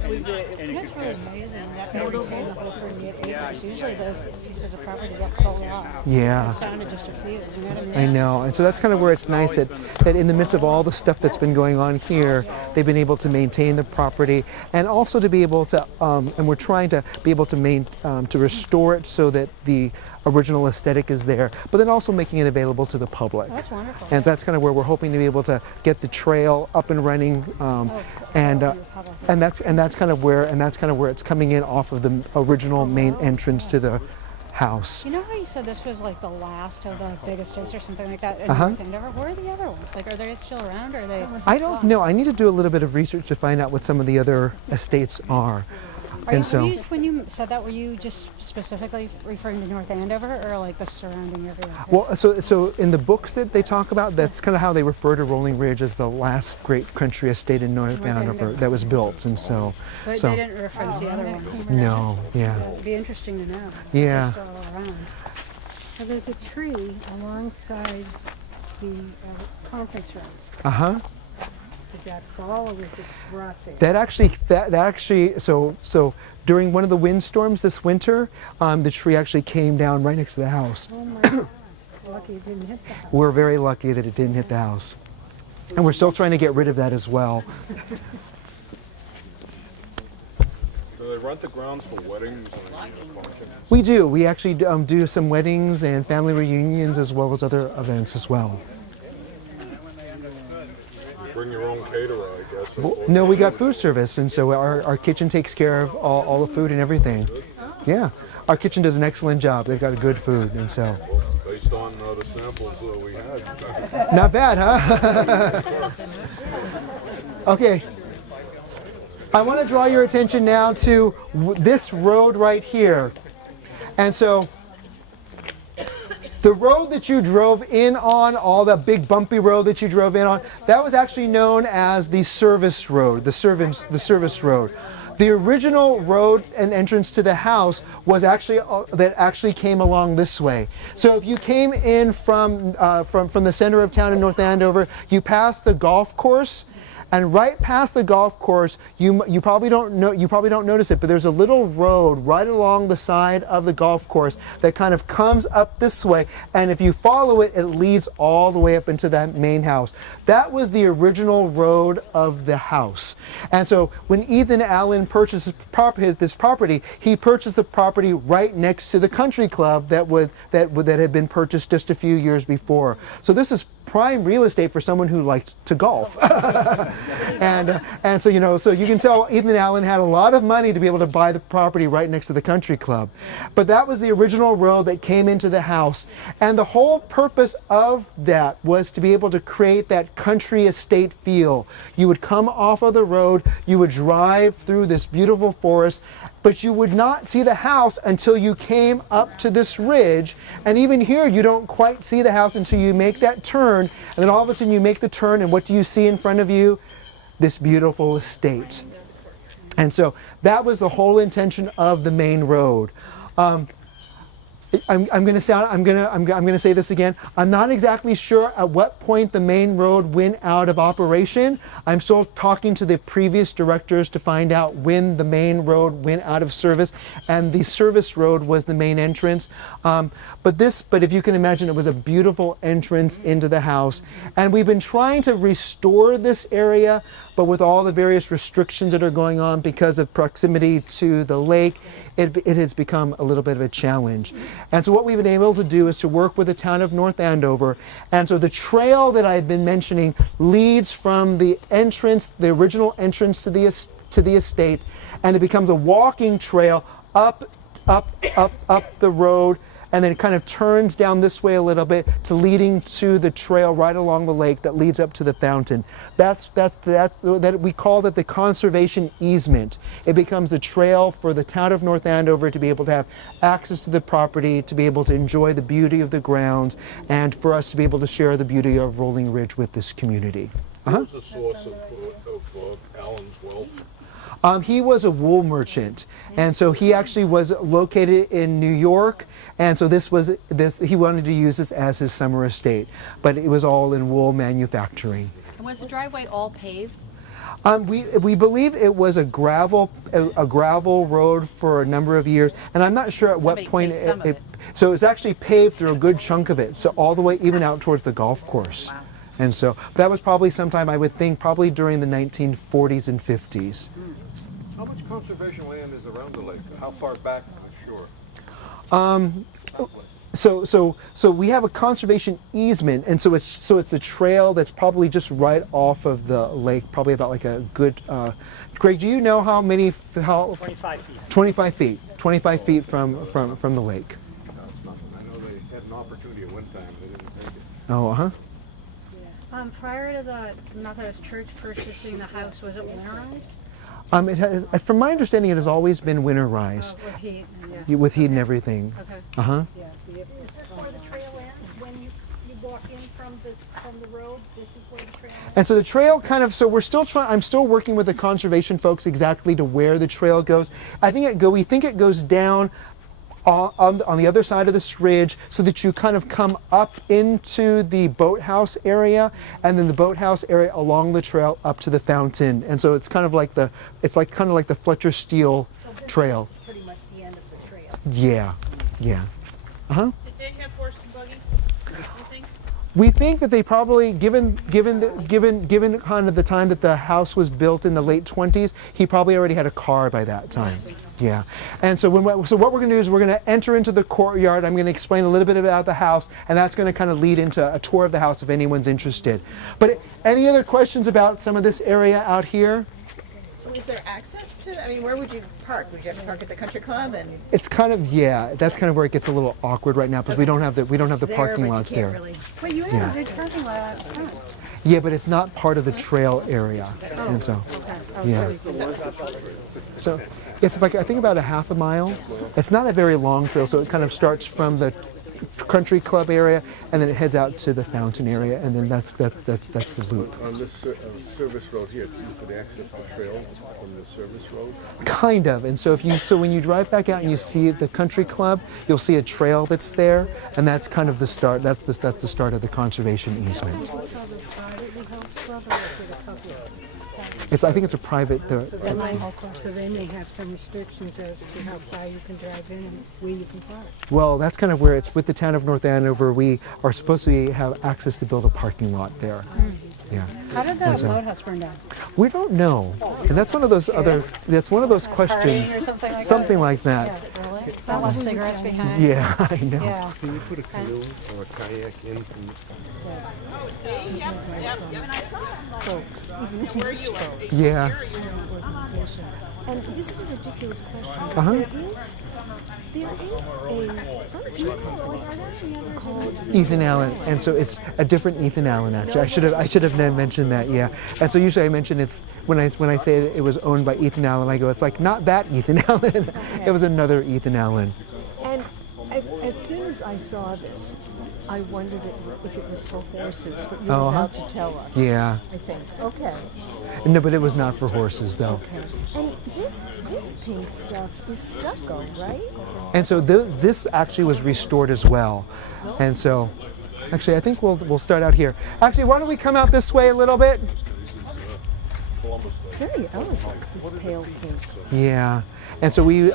That's really amazing that they retained the whole 38 acres. Usually those pieces of property get sold off. Yeah. It's down to just a few. You know what I mean? I know, and so that's kind of where it's nice that in the midst of all the stuff that's been going on here, they've been able to maintain the property, and also to be able to, and we're trying to be able to to restore it so that the original aesthetic is there, but then also making it available to the public. That's wonderful. And that's kind of where we're hoping to be able to get the trail up and running, and that's kind of where it's coming in off of the original main entrance to the house. You know how you said this was like the last of the big estates or something like that in North Andover? Where are the other ones? Like, are they still around, or are they? I don't know. I need to do a little bit of research to find out what some of the other estates are. When you said that, were you just specifically referring to North Andover, or like the surrounding area? Well, so in the books that they talk about, that's kind of how they refer to Rolling Ridge as the last great country estate in North Andover that was built, and so. But they didn't reference the other ones. No, yeah. It'd be interesting to know. Yeah. If they're still around. So there's a tree alongside the conference room. Uh-huh. Did that fall, or was it brought there? That actually, so during one of the windstorms this winter, the tree actually came down right next to the house. Oh my God. Lucky it didn't hit the house. We're very lucky that it didn't hit the house. And we're still trying to get rid of that as well. Do they rent the grounds for weddings and functions? We do. We actually do some weddings and family reunions as well as other events as well. Bring your own caterer, I guess. No, we got food service, and so our kitchen takes care of all the food and everything. Yeah, our kitchen does an excellent job. They've got good food, and so. Based on the samples that we had. Not bad, huh? Okay. I want to draw your attention now to this road right here. And so the road that you drove in on, all that big bumpy road that you drove in on, that was actually known as the service road, the service road. The original road and entrance to the house was actually came along this way. So if you came in from the center of town in North Andover, you passed the golf course, And right past the golf course, you probably don't notice it, but there's a little road right along the side of the golf course that kind of comes up this way, and if you follow it, it leads all the way up into that main house. That was the original road of the house. And so when Ethan Allen purchased this property, he purchased the property right next to the country club that had been purchased just a few years before. So this is prime real estate for someone who likes to golf. and so, so you can tell Ethan Allen had a lot of money to be able to buy the property right next to the country club. But that was the original road that came into the house. And the whole purpose of that was to be able to create that country estate feel. You would come off of the road, you would drive through this beautiful forest, but you would not see the house until you came up to this ridge. And even here, you don't quite see the house until you make that turn. And then all of a sudden you make the turn, and what do you see in front of you? This beautiful estate. And so that was the whole intention of the main road. I'm going to say this again. I'm not exactly sure at what point the main road went out of operation. I'm still talking to the previous directors to find out when the main road went out of service, and the service road was the main entrance. But if you can imagine, it was a beautiful entrance into the house. And we've been trying to restore this area, but with all the various restrictions that are going on because of proximity to the lake, it has become a little bit of a challenge. And so what we've been able to do is to work with the town of North Andover. And so the trail that I had been mentioning leads from the entrance, the original entrance to the estate, and it becomes a walking trail up the road, and then it kind of turns down this way a little bit to leading to the trail right along the lake that leads up to the fountain. That we call that the conservation easement. It becomes a trail for the town of North Andover to be able to have access to the property, to be able to enjoy the beauty of the grounds, and for us to be able to share the beauty of Rolling Ridge with this community. What was the source of Allen's wealth? He was a wool merchant, and so he actually was located in New York, and so he wanted to use this as his summer estate, but it was all in wool manufacturing. And was the driveway all paved? We believe it was a gravel road for a number of years, and I'm not sure at what point so it's actually paved through a good chunk of it, so all the way even out towards the golf course. Wow. And so that was probably sometime, I would think, probably during the 1940s and 50s. How much conservation land is around the lake? How far back ashore? So we have a conservation easement, and so it's a trail that's probably just right off of the lake, probably about like a good. Greg, do you know how 25 feet. 25 feet. 25 feet from the lake. No, it's nothing. I know they had an opportunity at one time, they didn't take it. Oh, Prior to the Methodist Church purchasing the house, was it winterized? From my understanding, it has always been winterized. With heat, With heat and everything. Okay. Yeah. Is this where the trail ends when you walk in from the road? This is where the trail ends? And so the trail kind of, so I'm still working with the conservation folks exactly to where the trail goes. We think it goes down on the other side of this ridge, so that you kind of come up into the boathouse area, and then the boathouse area along the trail up to the fountain. And so it's kind of like the Fletcher Steele trail. This is pretty much the end of the trail. Yeah. Did they have horse and buggy, you think? We think that they probably, given kind of the time that the house was built in the late 20s, he probably already had a car by that time. Yeah. And so what we're going to do is we're going to enter into the courtyard. I'm going to explain a little bit about the house, and that's going to kind of lead into a tour of the house if anyone's interested. But any other questions about some of this area out here? So is there access to, where would you park? Would you have to park at the country club? And It's kind of, that's kind of where it gets a little awkward right now, because we don't have the parking lots there. Really... Well, you have a big parking lot out front. Yeah, but it's not part of the trail area, and so, yeah. So it's like, I think about a half a mile. It's not a very long trail, so it kind of starts from the country club area, and then it heads out to the fountain area, and then that's the loop. On this service road here, for the access to the trail from the service road? Kind of, and so when you drive back out and you see the country club, you'll see a trail that's there, and that's kind of the start. That's the start of the conservation easement. I think it's a private. So they may have some restrictions as to how far you can drive in and where you can park. Well, that's kind of where it's with the town of North Andover. We are supposed to have access to build a parking lot there. Yeah. How did the boathouse burn down? We don't know, and that's one of those That's one of those questions. Partying or something like something that? like that. Yeah, really? That left cigarettes behind. Yeah, I know. Yeah. Can you put a canoe or a kayak in? Folks, even rich folks. Yeah. Organization. And this is a ridiculous question. Uh-huh. There is a furniture company called Ethan Allen, and so it's a different Ethan Allen. Actually, I should have mentioned that. Yeah, and so usually I mention it's when I say it was owned by Ethan Allen, I go, it's like not that Ethan Allen. It was another Ethan Allen. And as soon as I saw this, I wondered if it was for horses, but you're about to tell us. Yeah. I think. Okay. No, but it was not for horses, though. And this pink stuff is stucco, right? And so this actually was restored as well. And so, actually, I think we'll start out here. Actually, why don't we come out this way a little bit? It's very elegant, this pale pink. Yeah. And so we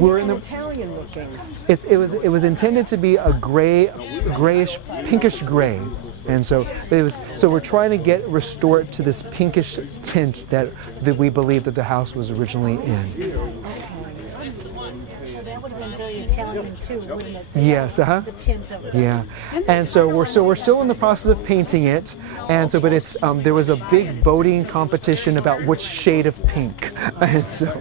we're in the Italian looking. it was intended to be a grayish, pinkish gray. And so we're trying to restore it to this pinkish tint that we believe that the house was originally in. That would have been very Italian too, wouldn't it? Yes, The tint of it. Yeah, and so we're still in the process of painting it, and so but it's there was a big voting competition about which shade of pink, and so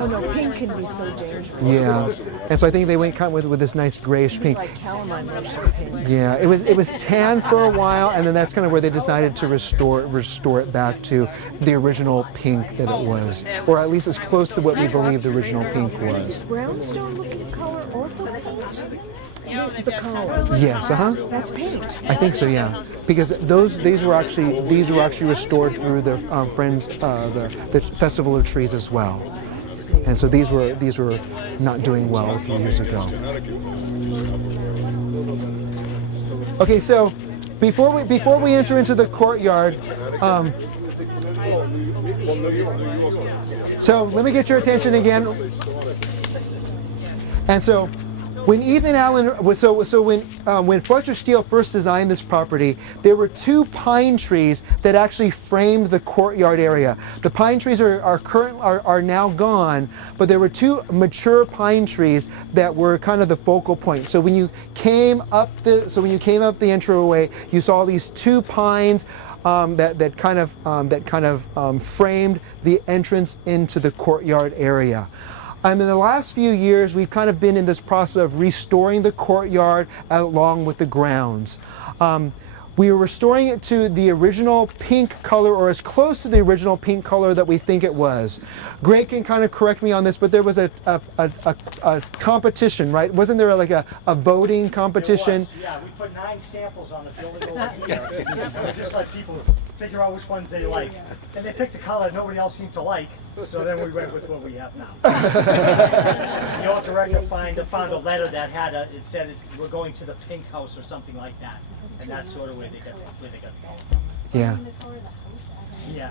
Oh no, pink can be so dangerous. yeah, and so I think they went kind of with this nice grayish pink. Like calamine lotion pink. Yeah, it was tan for a while, and then that's kind of where they decided to restore it back to the original pink that it was, or at least as close to what we believe the original pink Is was. this brownstone looking color also paint? The color. Yes, That's paint. I think so, yeah, because these were actually restored through the the Festival of Trees as well, and so these were not doing well a few years ago. Okay, so before we enter into the courtyard, so let me get your attention again. And so, when Ethan Allen, when Fletcher Steele first designed this property, there were two pine trees that actually framed the courtyard area. The pine trees are now gone, but there were two mature pine trees that were kind of the focal point. So when you came up the entryway, you saw these two pines that kind of framed the entrance into the courtyard area. In the last few years, we've kind of been in this process of restoring the courtyard along with the grounds. We are restoring it to the original pink color, or as close to the original pink color that we think it was. Greg can kind of correct me on this, but there was a competition, right? Wasn't there like a voting competition? There was, yeah, we put 9 samples on the building over here. And we just let people figure out which ones they liked. And they picked a color nobody else seemed to like, so then we went with what we have now. The art director found a letter that had it said we're going to the pink house or something like that. And that's sort of where they got Yeah. Yeah.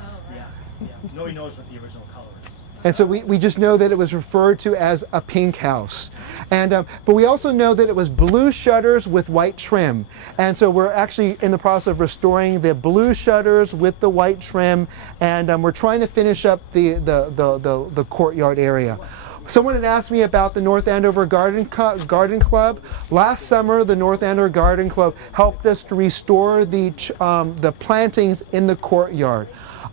Nobody knows what the original color is. And so we just know that it was referred to as a pink house. And but we also know that it was blue shutters with white trim. And so we're actually in the process of restoring the blue shutters with the white trim, and we're trying to finish up the courtyard area. Someone had asked me about the North Andover Garden Club. Last summer, the North Andover Garden Club helped us to restore the plantings in the courtyard.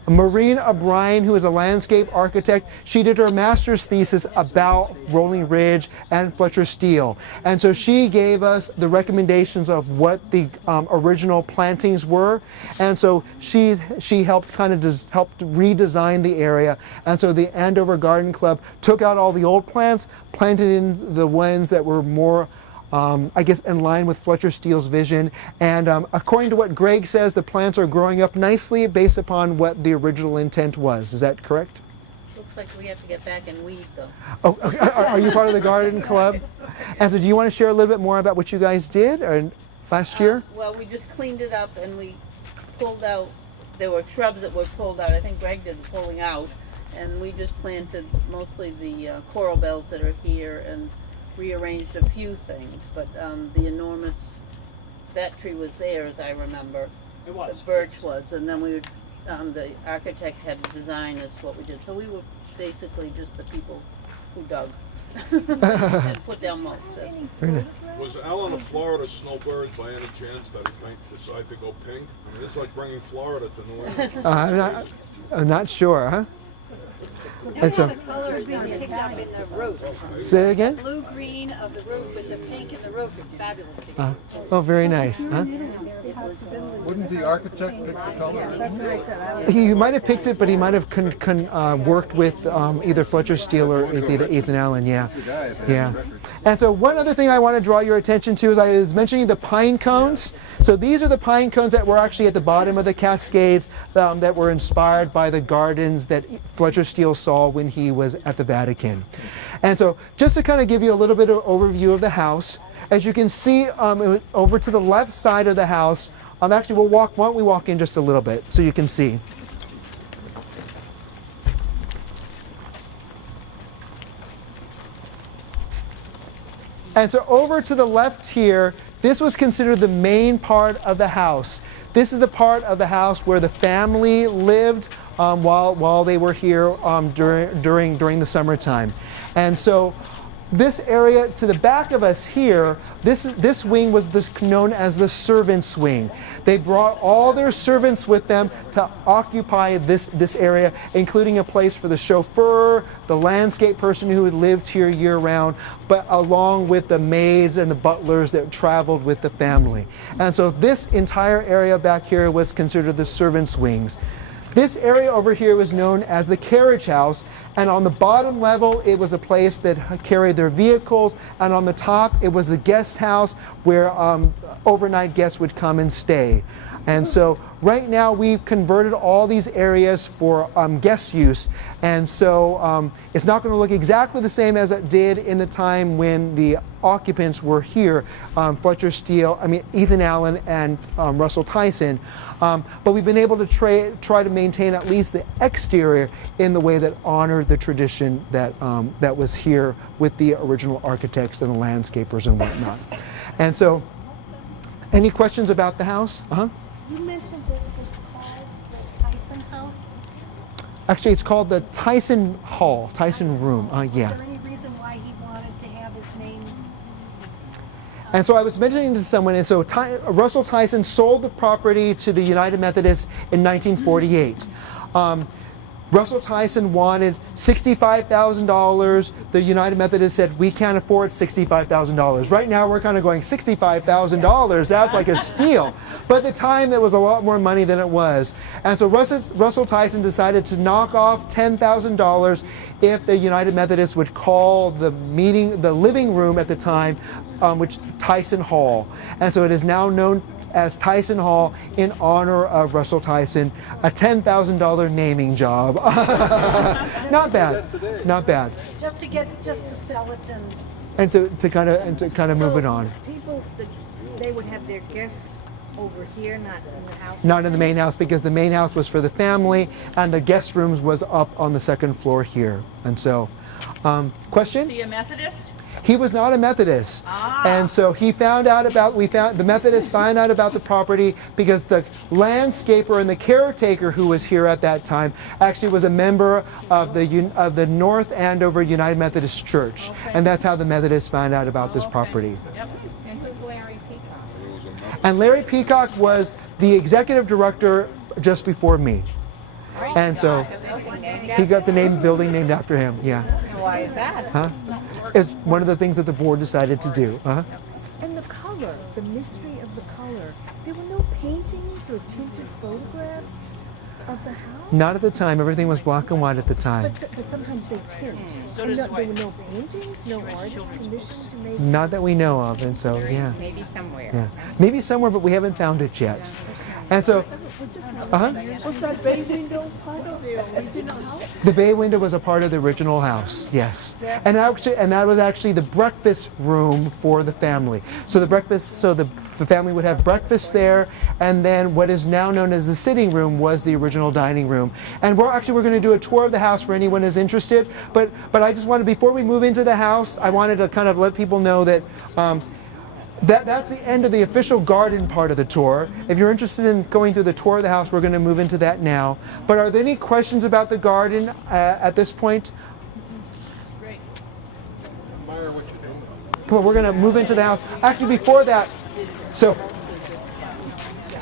Maureen O'Brien, who is a landscape architect, she did her master's thesis about Rolling Ridge and Fletcher Steele. And so she gave us the recommendations of what the original plantings were. And so she helped helped redesign the area. And so the Andover Garden Club took out all the old plants, planted in the ones that were more I guess in line with Fletcher Steele's vision, and according to what Greg says, the plants are growing up nicely based upon what the original intent was. Is that correct? Looks like we have to get back and weed though. Oh, okay. Are you part of the garden club? And so do you want to share a little bit more about what you guys did last year? Well, we just cleaned it up and we pulled out there were shrubs that were pulled out. I think Greg did the pulling out, and we just planted mostly the coral bells that are here and rearranged a few things. But the enormous, that tree was there, as I remember. It was. The birch was, and then we would, the architect had a design as to what we did. So we were basically just the people who dug and put down most of it. Very nice. Was Alan a Florida snowbird by any chance that he might decide to go pink? I mean, it's like bringing Florida to New England. I'm not sure, huh? And so, The colors being picked up in the roof. say that again? Blue-green of the roof with the pink in the roof. It's fabulous picture. Oh, very nice, huh? Wouldn't the architect pick the color? He might have picked it, but he might have worked with either Fletcher Steele or Ethan Allen, yeah. Yeah. And so one other thing I want to draw your attention to is I was mentioning the pine cones. So these are the pine cones that were actually at the bottom of the Cascades that were inspired by the gardens that Fletcher Steele saw when he was at the Vatican. And so just to kind of give you a little bit of overview of the house, as you can see over to the left side of the house, actually why don't we walk in just a little bit so you can see. And so over to the left here, this was considered the main part of the house. This is the part of the house where the family lived while they were here during the summertime. And so this area to the back of us here, this wing was known as the servants' wing. They brought all their servants with them to occupy this area, including a place for the chauffeur, the landscape person who had lived here year-round, but along with the maids and the butlers that traveled with the family. And so this entire area back here was considered the servants' wings. This area over here was known as the Carriage House, and on the bottom level it was a place that carried their vehicles, and on the top it was the guest house where overnight guests would come and stay. And so right now we've converted all these areas for guest use, and so it's not going to look exactly the same as it did in the time when the occupants were here, Fletcher Steele, Ethan Allen and Russell Tyson. But we've been able to try to maintain at least the exterior in the way that honored the tradition that was here with the original architects and the landscapers and whatnot. And so, any questions about the house? You mentioned that it's called the Tyson House. Actually, it's called the Tyson Hall, Tyson Room. Yeah. Is there any reason why he wanted to have his name? And so I was mentioning to someone, and so Russell Tyson sold the property to the United Methodists in 1948. Russell Tyson wanted $65,000. The United Methodists said, we can't afford $65,000. Right now we're kind of going, $65,000, that's like a steal. But at the time there was a lot more money than it was. And so Russell Tyson decided to knock off $10,000 if the United Methodists would call the living room at the time, which Tyson Hall. And so it is now known as Tyson Hall in honor of Russell Tyson, a $10,000 naming job. Not bad, not bad. Just to sell it And to kind of move it on. People, they would have their guests over here, not in the house. Not in the main house, because the main house was for the family, and the guest rooms was up on the second floor here. And so, question? Is he a Methodist? He was not a Methodist, and so the Methodists found out about the property because the landscaper and the caretaker who was here at that time actually was a member of the North Andover United Methodist Church, and that's how the Methodists found out about this property. Yep. And who's Larry Peacock? And Larry Peacock was the executive director just before me, and so he got the building named after him. Yeah. Why is that? Huh? It's one of the things that the board decided to do. And the color, the mystery of the color. There were no paintings or tinted photographs of the house? Not at the time. Everything was black and white at the time. But sometimes they tint. So And does there were no paintings, no artists commissioned to make. Not that we know of, and so, yeah. Maybe somewhere. Yeah. Maybe somewhere, but we haven't found it yet. And so, Was that bay window part of the original house? the bay window was a part of the original house, yes. And that was actually the breakfast room for the family. So the family would have breakfast there, and then what is now known as the sitting room was the original dining room. And we're going to do a tour of the house for anyone who's interested. But I just wanted, before we move into the house, I wanted to kind of let people know that that's the end of the official garden part of the tour. If you're interested in going through the tour of the house, we're going to move into that now. But are there any questions about the garden at this point? Great. Admire what you're doing. Come on, we're going to move into the house. Actually, before that, so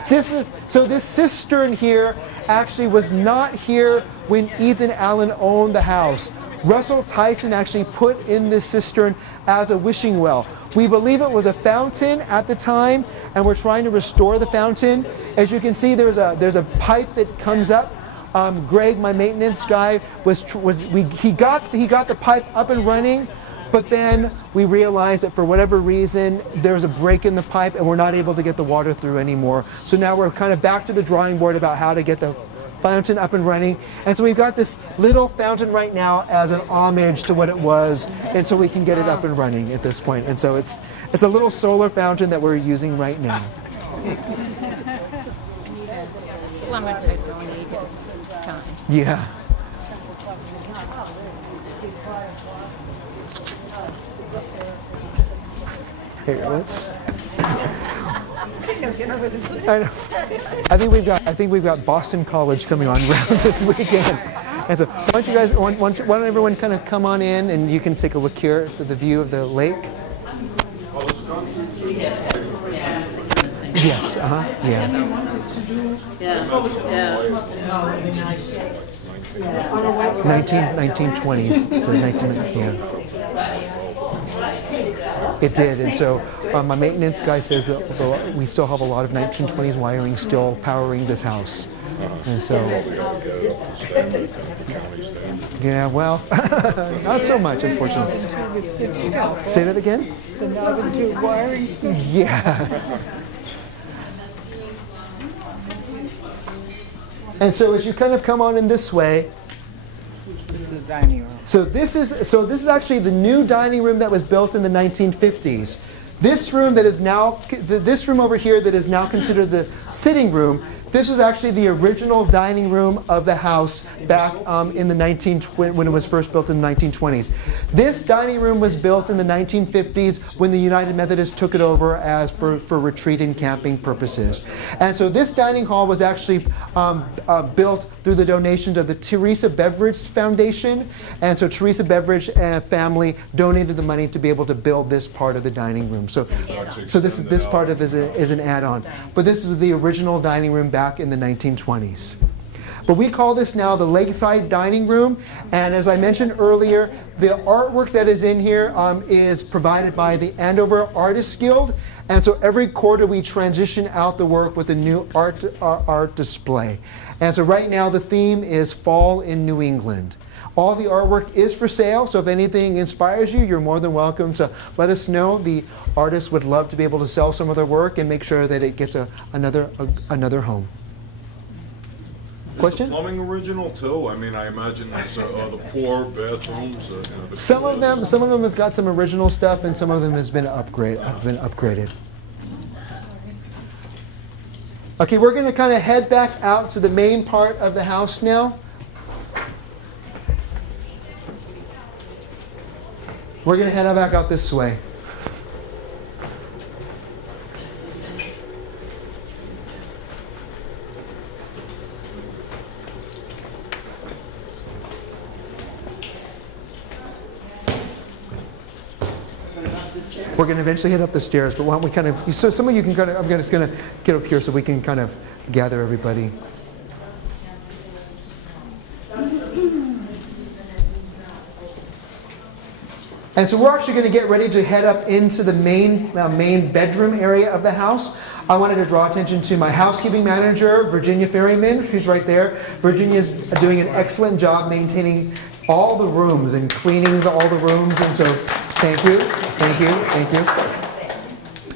this cistern here actually was not here when Ethan Allen owned the house. Russell Tyson actually put in this cistern as a wishing well. We believe it was a fountain at the time, and we're trying to restore the fountain. As you can see, there's a pipe that comes up. Greg, my maintenance guy, he got the pipe up and running, but then we realized that for whatever reason there was a break in the pipe, and we're not able to get the water through anymore. So now we're kind of back to the drawing board about how to get the fountain up and running. And so we've got this little fountain right now as an homage to what it was, and so we can get it up and running at this point. And so it's a little solar fountain that we're using right now. Plumber to donate his time. Yeah. Here, let's. I know. I think we've got Boston College coming on around this weekend. And so why don't everyone kind of come on in, and you can take a look here at the view of the lake. Yes, yeah. 1920s, so 19, yeah. It did, and so my maintenance guy says that we still have a lot of 1920s wiring still powering this house. And so, yeah, well, not so much, unfortunately. Say that again? The knob and tube wiring stuff? Yeah. And so as you kind of come on in this way, This is the dining room. So this is actually the new dining room that was built in the 1950s. This room over here that is now considered the sitting room, this was actually the original dining room of the house back in the when it was first built in the 1920s. This dining room was built in the 1950s when the United Methodists took it over as for retreat and camping purposes. And so this dining hall was actually built through the donations of the Teresa Beveridge Foundation. And so Teresa Beveridge family donated the money to be able to build this part of the dining room. So this part of it is an add-on. But this is the original dining room back in the 1920s. But we call this now the Lakeside Dining Room. And as I mentioned earlier, the artwork that is in here is provided by the Andover Artists Guild. And so every quarter we transition out the work with a new art display. And so right now the theme is Fall in New England. All the artwork is for sale, so if anything inspires you, you're more than welcome to let us know. The artists would love to be able to sell some of their work and make sure that it gets another home. Question? Is the plumbing original too? I mean, I imagine that's the poor bathrooms. Some of them has got some original stuff, and some of them has been upgraded. Okay, we're going to kind of head back out to the main part of the house now. We're going to head back out this way. We're going to eventually head up the stairs, but why don't we kind of, so some of you can kind of, I'm just going to get up here so we can kind of gather everybody. And so we're actually going to get ready to head up into the main bedroom area of the house. I wanted to draw attention to my housekeeping manager, Virginia Ferryman, who's right there. Virginia's doing an excellent job maintaining all the rooms and cleaning all the rooms. And so thank you.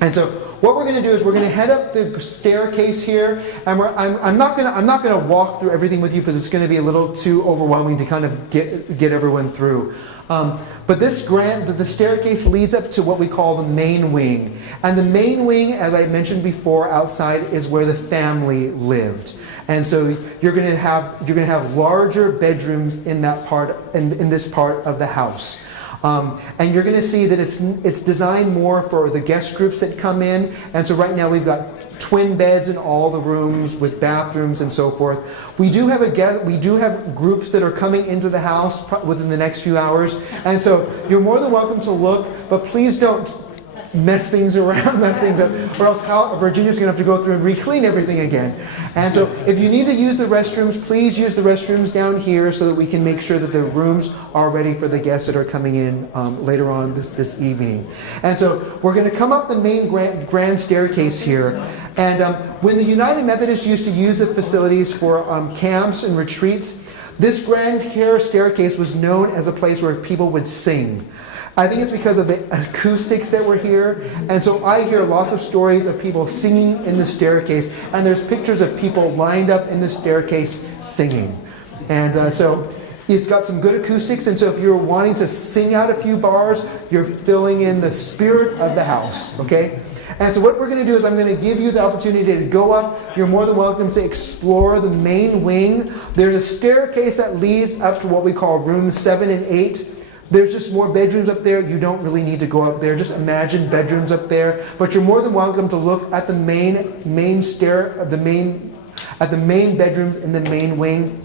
And so what we're going to do is we're going to head up the staircase here, and I'm not going to walk through everything with you because it's going to be a little too overwhelming to kind of get everyone through. But the staircase leads up to what we call the main wing, and the main wing, as I mentioned before, outside is where the family lived. And so you're going to have larger bedrooms in that part in this part of the house. And you're going to see that it's designed more for the guest groups that come in. And so right now we've got twin beds in all the rooms with bathrooms and so forth. We do have groups that are coming into the house within the next few hours. And so you're more than welcome to look, but please don't mess things up, or else Virginia's going to have to go through and re-clean everything again. And so if you need to use the restrooms, please use the restrooms down here so that we can make sure that the rooms are ready for the guests that are coming in later on this evening. And so we're going to come up the main grand staircase here. And when the United Methodists used to use the facilities for camps and retreats, this grand staircase was known as a place where people would sing. I think it's because of the acoustics that were here. And so I hear lots of stories of people singing in the staircase. And there's pictures of people lined up in the staircase singing. And so it's got some good acoustics. And so if you're wanting to sing out a few bars, you're filling in the spirit of the house. Okay? And so what we're going to do is I'm going to give you the opportunity to go up. You're more than welcome to explore the main wing. There's a staircase that leads up to what we call rooms 7 and 8. There's just more bedrooms up there. You don't really need to go up there. Just imagine bedrooms up there. But you're more than welcome to look at the main bedrooms in the main wing.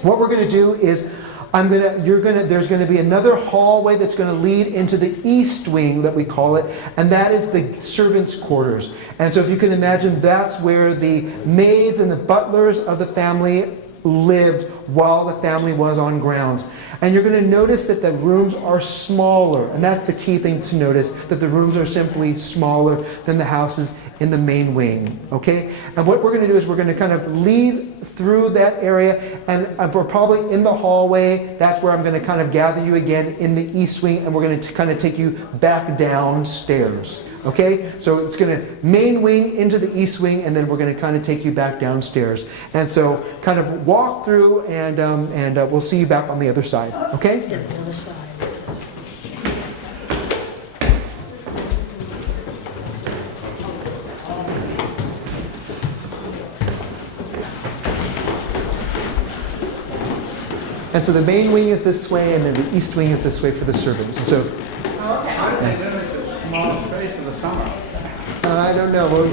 What we're going to do is there's going to be another hallway that's going to lead into the east wing that we call it, and that is the servants' quarters. And so if you can imagine, that's where the maids and the butlers of the family lived while the family was on grounds. And you're going to notice that the rooms are smaller. And that's the key thing to notice, that the rooms are simply smaller than the houses in the main wing. Okay? And what we're going to do is we're going to kind of lead through that area. And we're probably in the hallway. That's where I'm going to kind of gather you again in the east wing. And we're going to kind of take you back downstairs. Okay? So it's going to main wing into the east wing, and then we're going to kind of take you back downstairs. And so kind of walk through, and we'll see you back on the other side. Okay? And so the main wing is this way, and then the east wing is this way for the servants. And so, How do they do this in small space for the summer? I don't know. Well,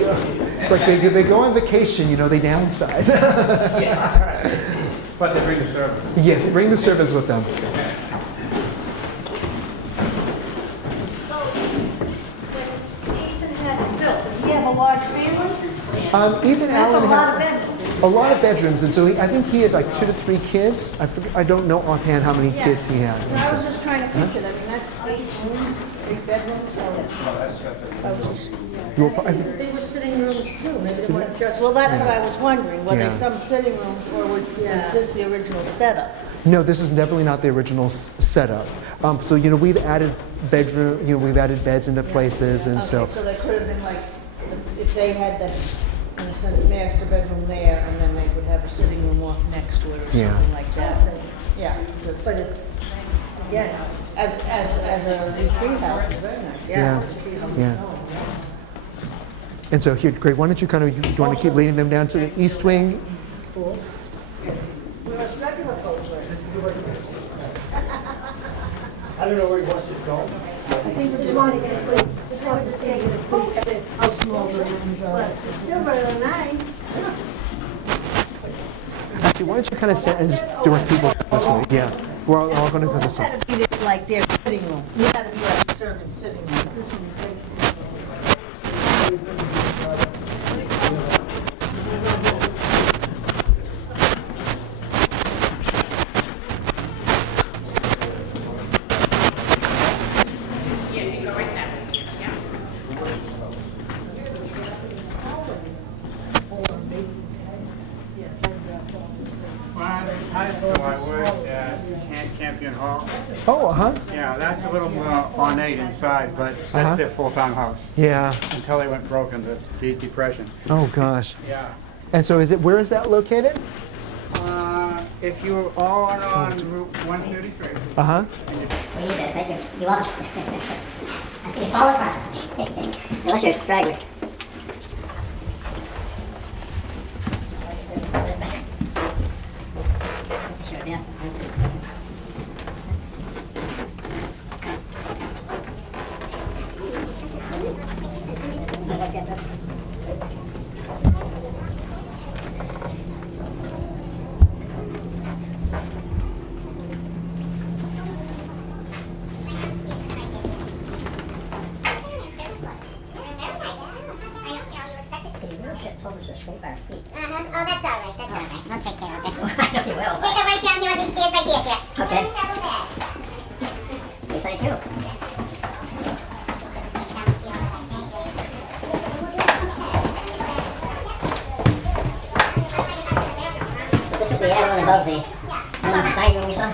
it's like they go on vacation, they downsize. Yeah, right. But they bring the servants. Yes, they bring the servants with them. So, when Ethan had it built, did he have a large family? Ethan That's Allen a lot of had bedrooms. a lot of bedrooms, and so I think he had like 2 to 3 kids. I don't know offhand how many kids he had. And I was just trying to picture that. I mean, that's 8 rooms, 8 bedrooms. They were sitting rooms too. Maybe they weren't just. Well, that's what I was wondering. Were they some sitting rooms, or was this the original setup? No, this is definitely not the original setup. So we've added bedroom. We've added beds into places, and So they could have been like, if they had the, in a sense, master bedroom there, and then they would have a sitting room off next to it or something like that. Yeah, but it's, again, as a retreat house, it's very nice. Yeah. And so here, Greg, why don't you do you want to keep leading them down to the east wing? Cool. Whereas regular folks are. I don't know where he wants to go. I think we just want to see how small the rooms are. It's still very nice. Actually, why don't you kind of stand and just direct people this way? Yeah, we're all going to go this way. It's got to be like their sitting room. It's got to be like a servant's sitting room. This one is big. High school, I worked at Camp hall. Oh, uh-huh. Yeah, that's a little more ornate inside, but that's Uh-huh. their full-time house. Yeah. Until they went broke in the Depression. Oh, gosh. Yeah. And so where is that located? If you're on Route 133. Uh-huh. You're welcome. It's all apart. Unless you're straggler. Sure, yeah. Told us to scrape our feet. Oh, that's all right. That's all right. We'll take care of it. I know you will. Take it right down here on these stairs right there, dear. Okay. Have a bed. Okay, thank you. So this was the other one above the dining room we saw?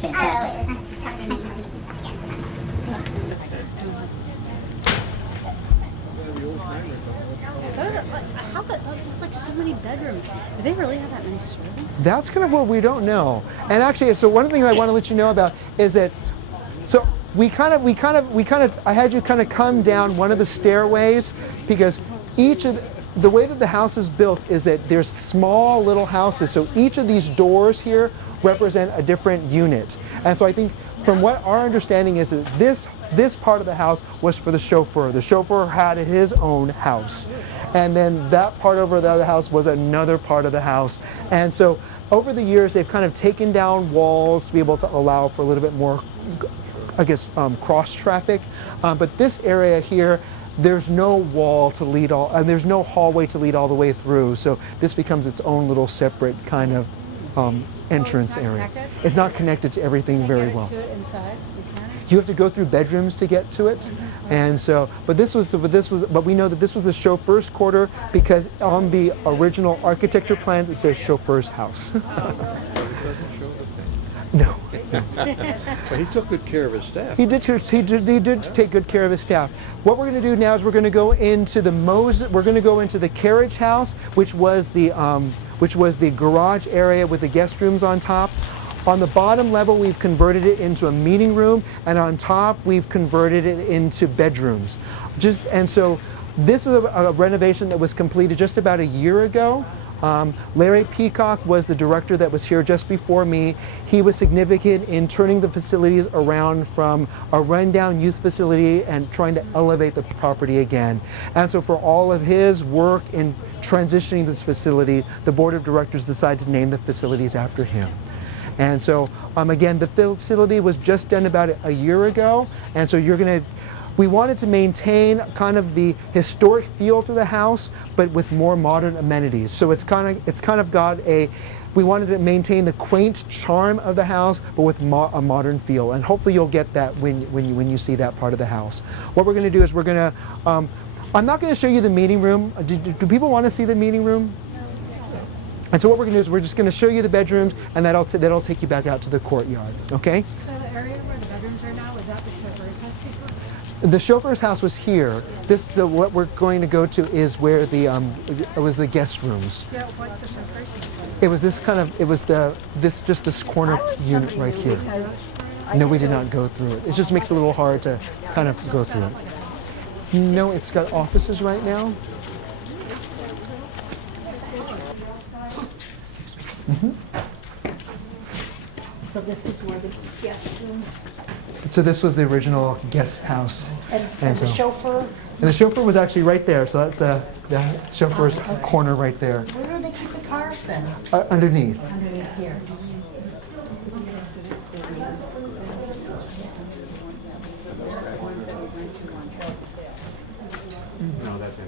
Fantastic. How could like so many bedrooms? Do they really have that many servants? That's kind of what we don't know. And actually, so one thing I want to let you know about is that, so I had you kind of come down one of the stairways because each of the way that the house is built is that there's small little houses. So each of these doors here represent a different unit. And so I think from what our understanding is that this part of the house was for the chauffeur. The chauffeur had his own house. And then that part over the other house was another part of the house. And so over the years, they've kind of taken down walls to be able to allow for a little bit more, I guess, cross traffic. But this area here, there's no wall to lead all, and there's no hallway to lead all the way through. So this becomes its own little separate kind of entrance area. Connected? It's not connected to everything very well. To it inside? We can? You have to go through bedrooms to get to it, and so. But we know that this was the chauffeur's quarter because on the original architecture plans it says chauffeur's house. No. But he took good care of his staff. He did take good care of his staff. What we're going to do now is we're going to go into the Carriage House, which was the garage area with the guest rooms on top. On the bottom level, we've converted it into a meeting room, and on top, we've converted it into bedrooms. And so this is a renovation that was completed just about a year ago. Larry Peacock was the director that was here just before me. He was significant in turning the facilities around from a rundown youth facility and trying to elevate the property again. And so for all of his work in transitioning this facility, the board of directors decided to name the facilities after him. And so again, the facility was just done about a year ago, and so we wanted to maintain kind of the historic feel to the house, but with more modern amenities. So it's kind of got we wanted to maintain the quaint charm of the house, but with a modern feel. And hopefully you'll get that when you see that part of the house. What we're going to do is I'm not going to show you the meeting room. Do people want to see the meeting room? And so what we're going to do is we're just going to show you the bedrooms, and that'll take you back out to the courtyard. Okay? So the area where the bedrooms are now, is that the chauffeur's house before? The chauffeur's house was here. What we're going to go to is where it was the guest rooms. Yeah, what's the chauffeur's house? It was this corner unit right here. No, we did not go through it. It just makes it a little hard to kind of go through it. No, it's got offices right now. Mm-hmm. So this is where the guest room. So this was the original guest house. And the chauffeur? And the chauffeur was actually right there, so that's the chauffeur's corner right there. Where do they keep the cars then? Underneath. Underneath here. No, that's it.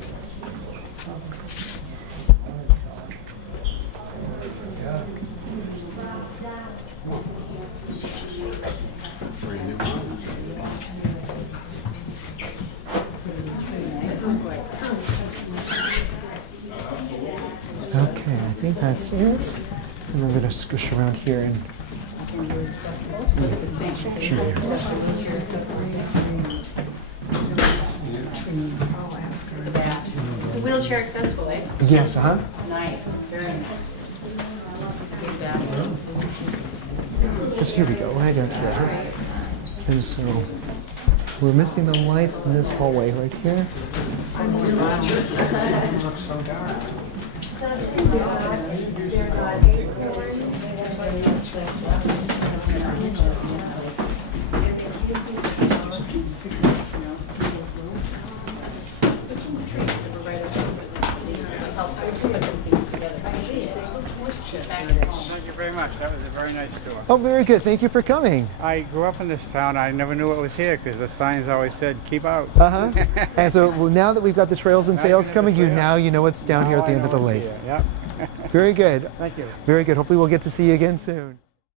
Okay, I think that's it. And I'm going to squish around here and. Sure. It's a wheelchair accessible, eh? Yes, Nice, very nice. Big back. So here we go, right out here. And so we're missing the lights in this hallway right here. Thank you very much. That was a very nice tour. Oh, very good. Thank you for coming. I grew up in this town. I never knew it was here because the signs always said, keep out. And so well, now that we've got the trails and sales coming, you know what's down here at the end of the lake. Yep. Very good. Thank you. Very good. Hopefully we'll get to see you again soon.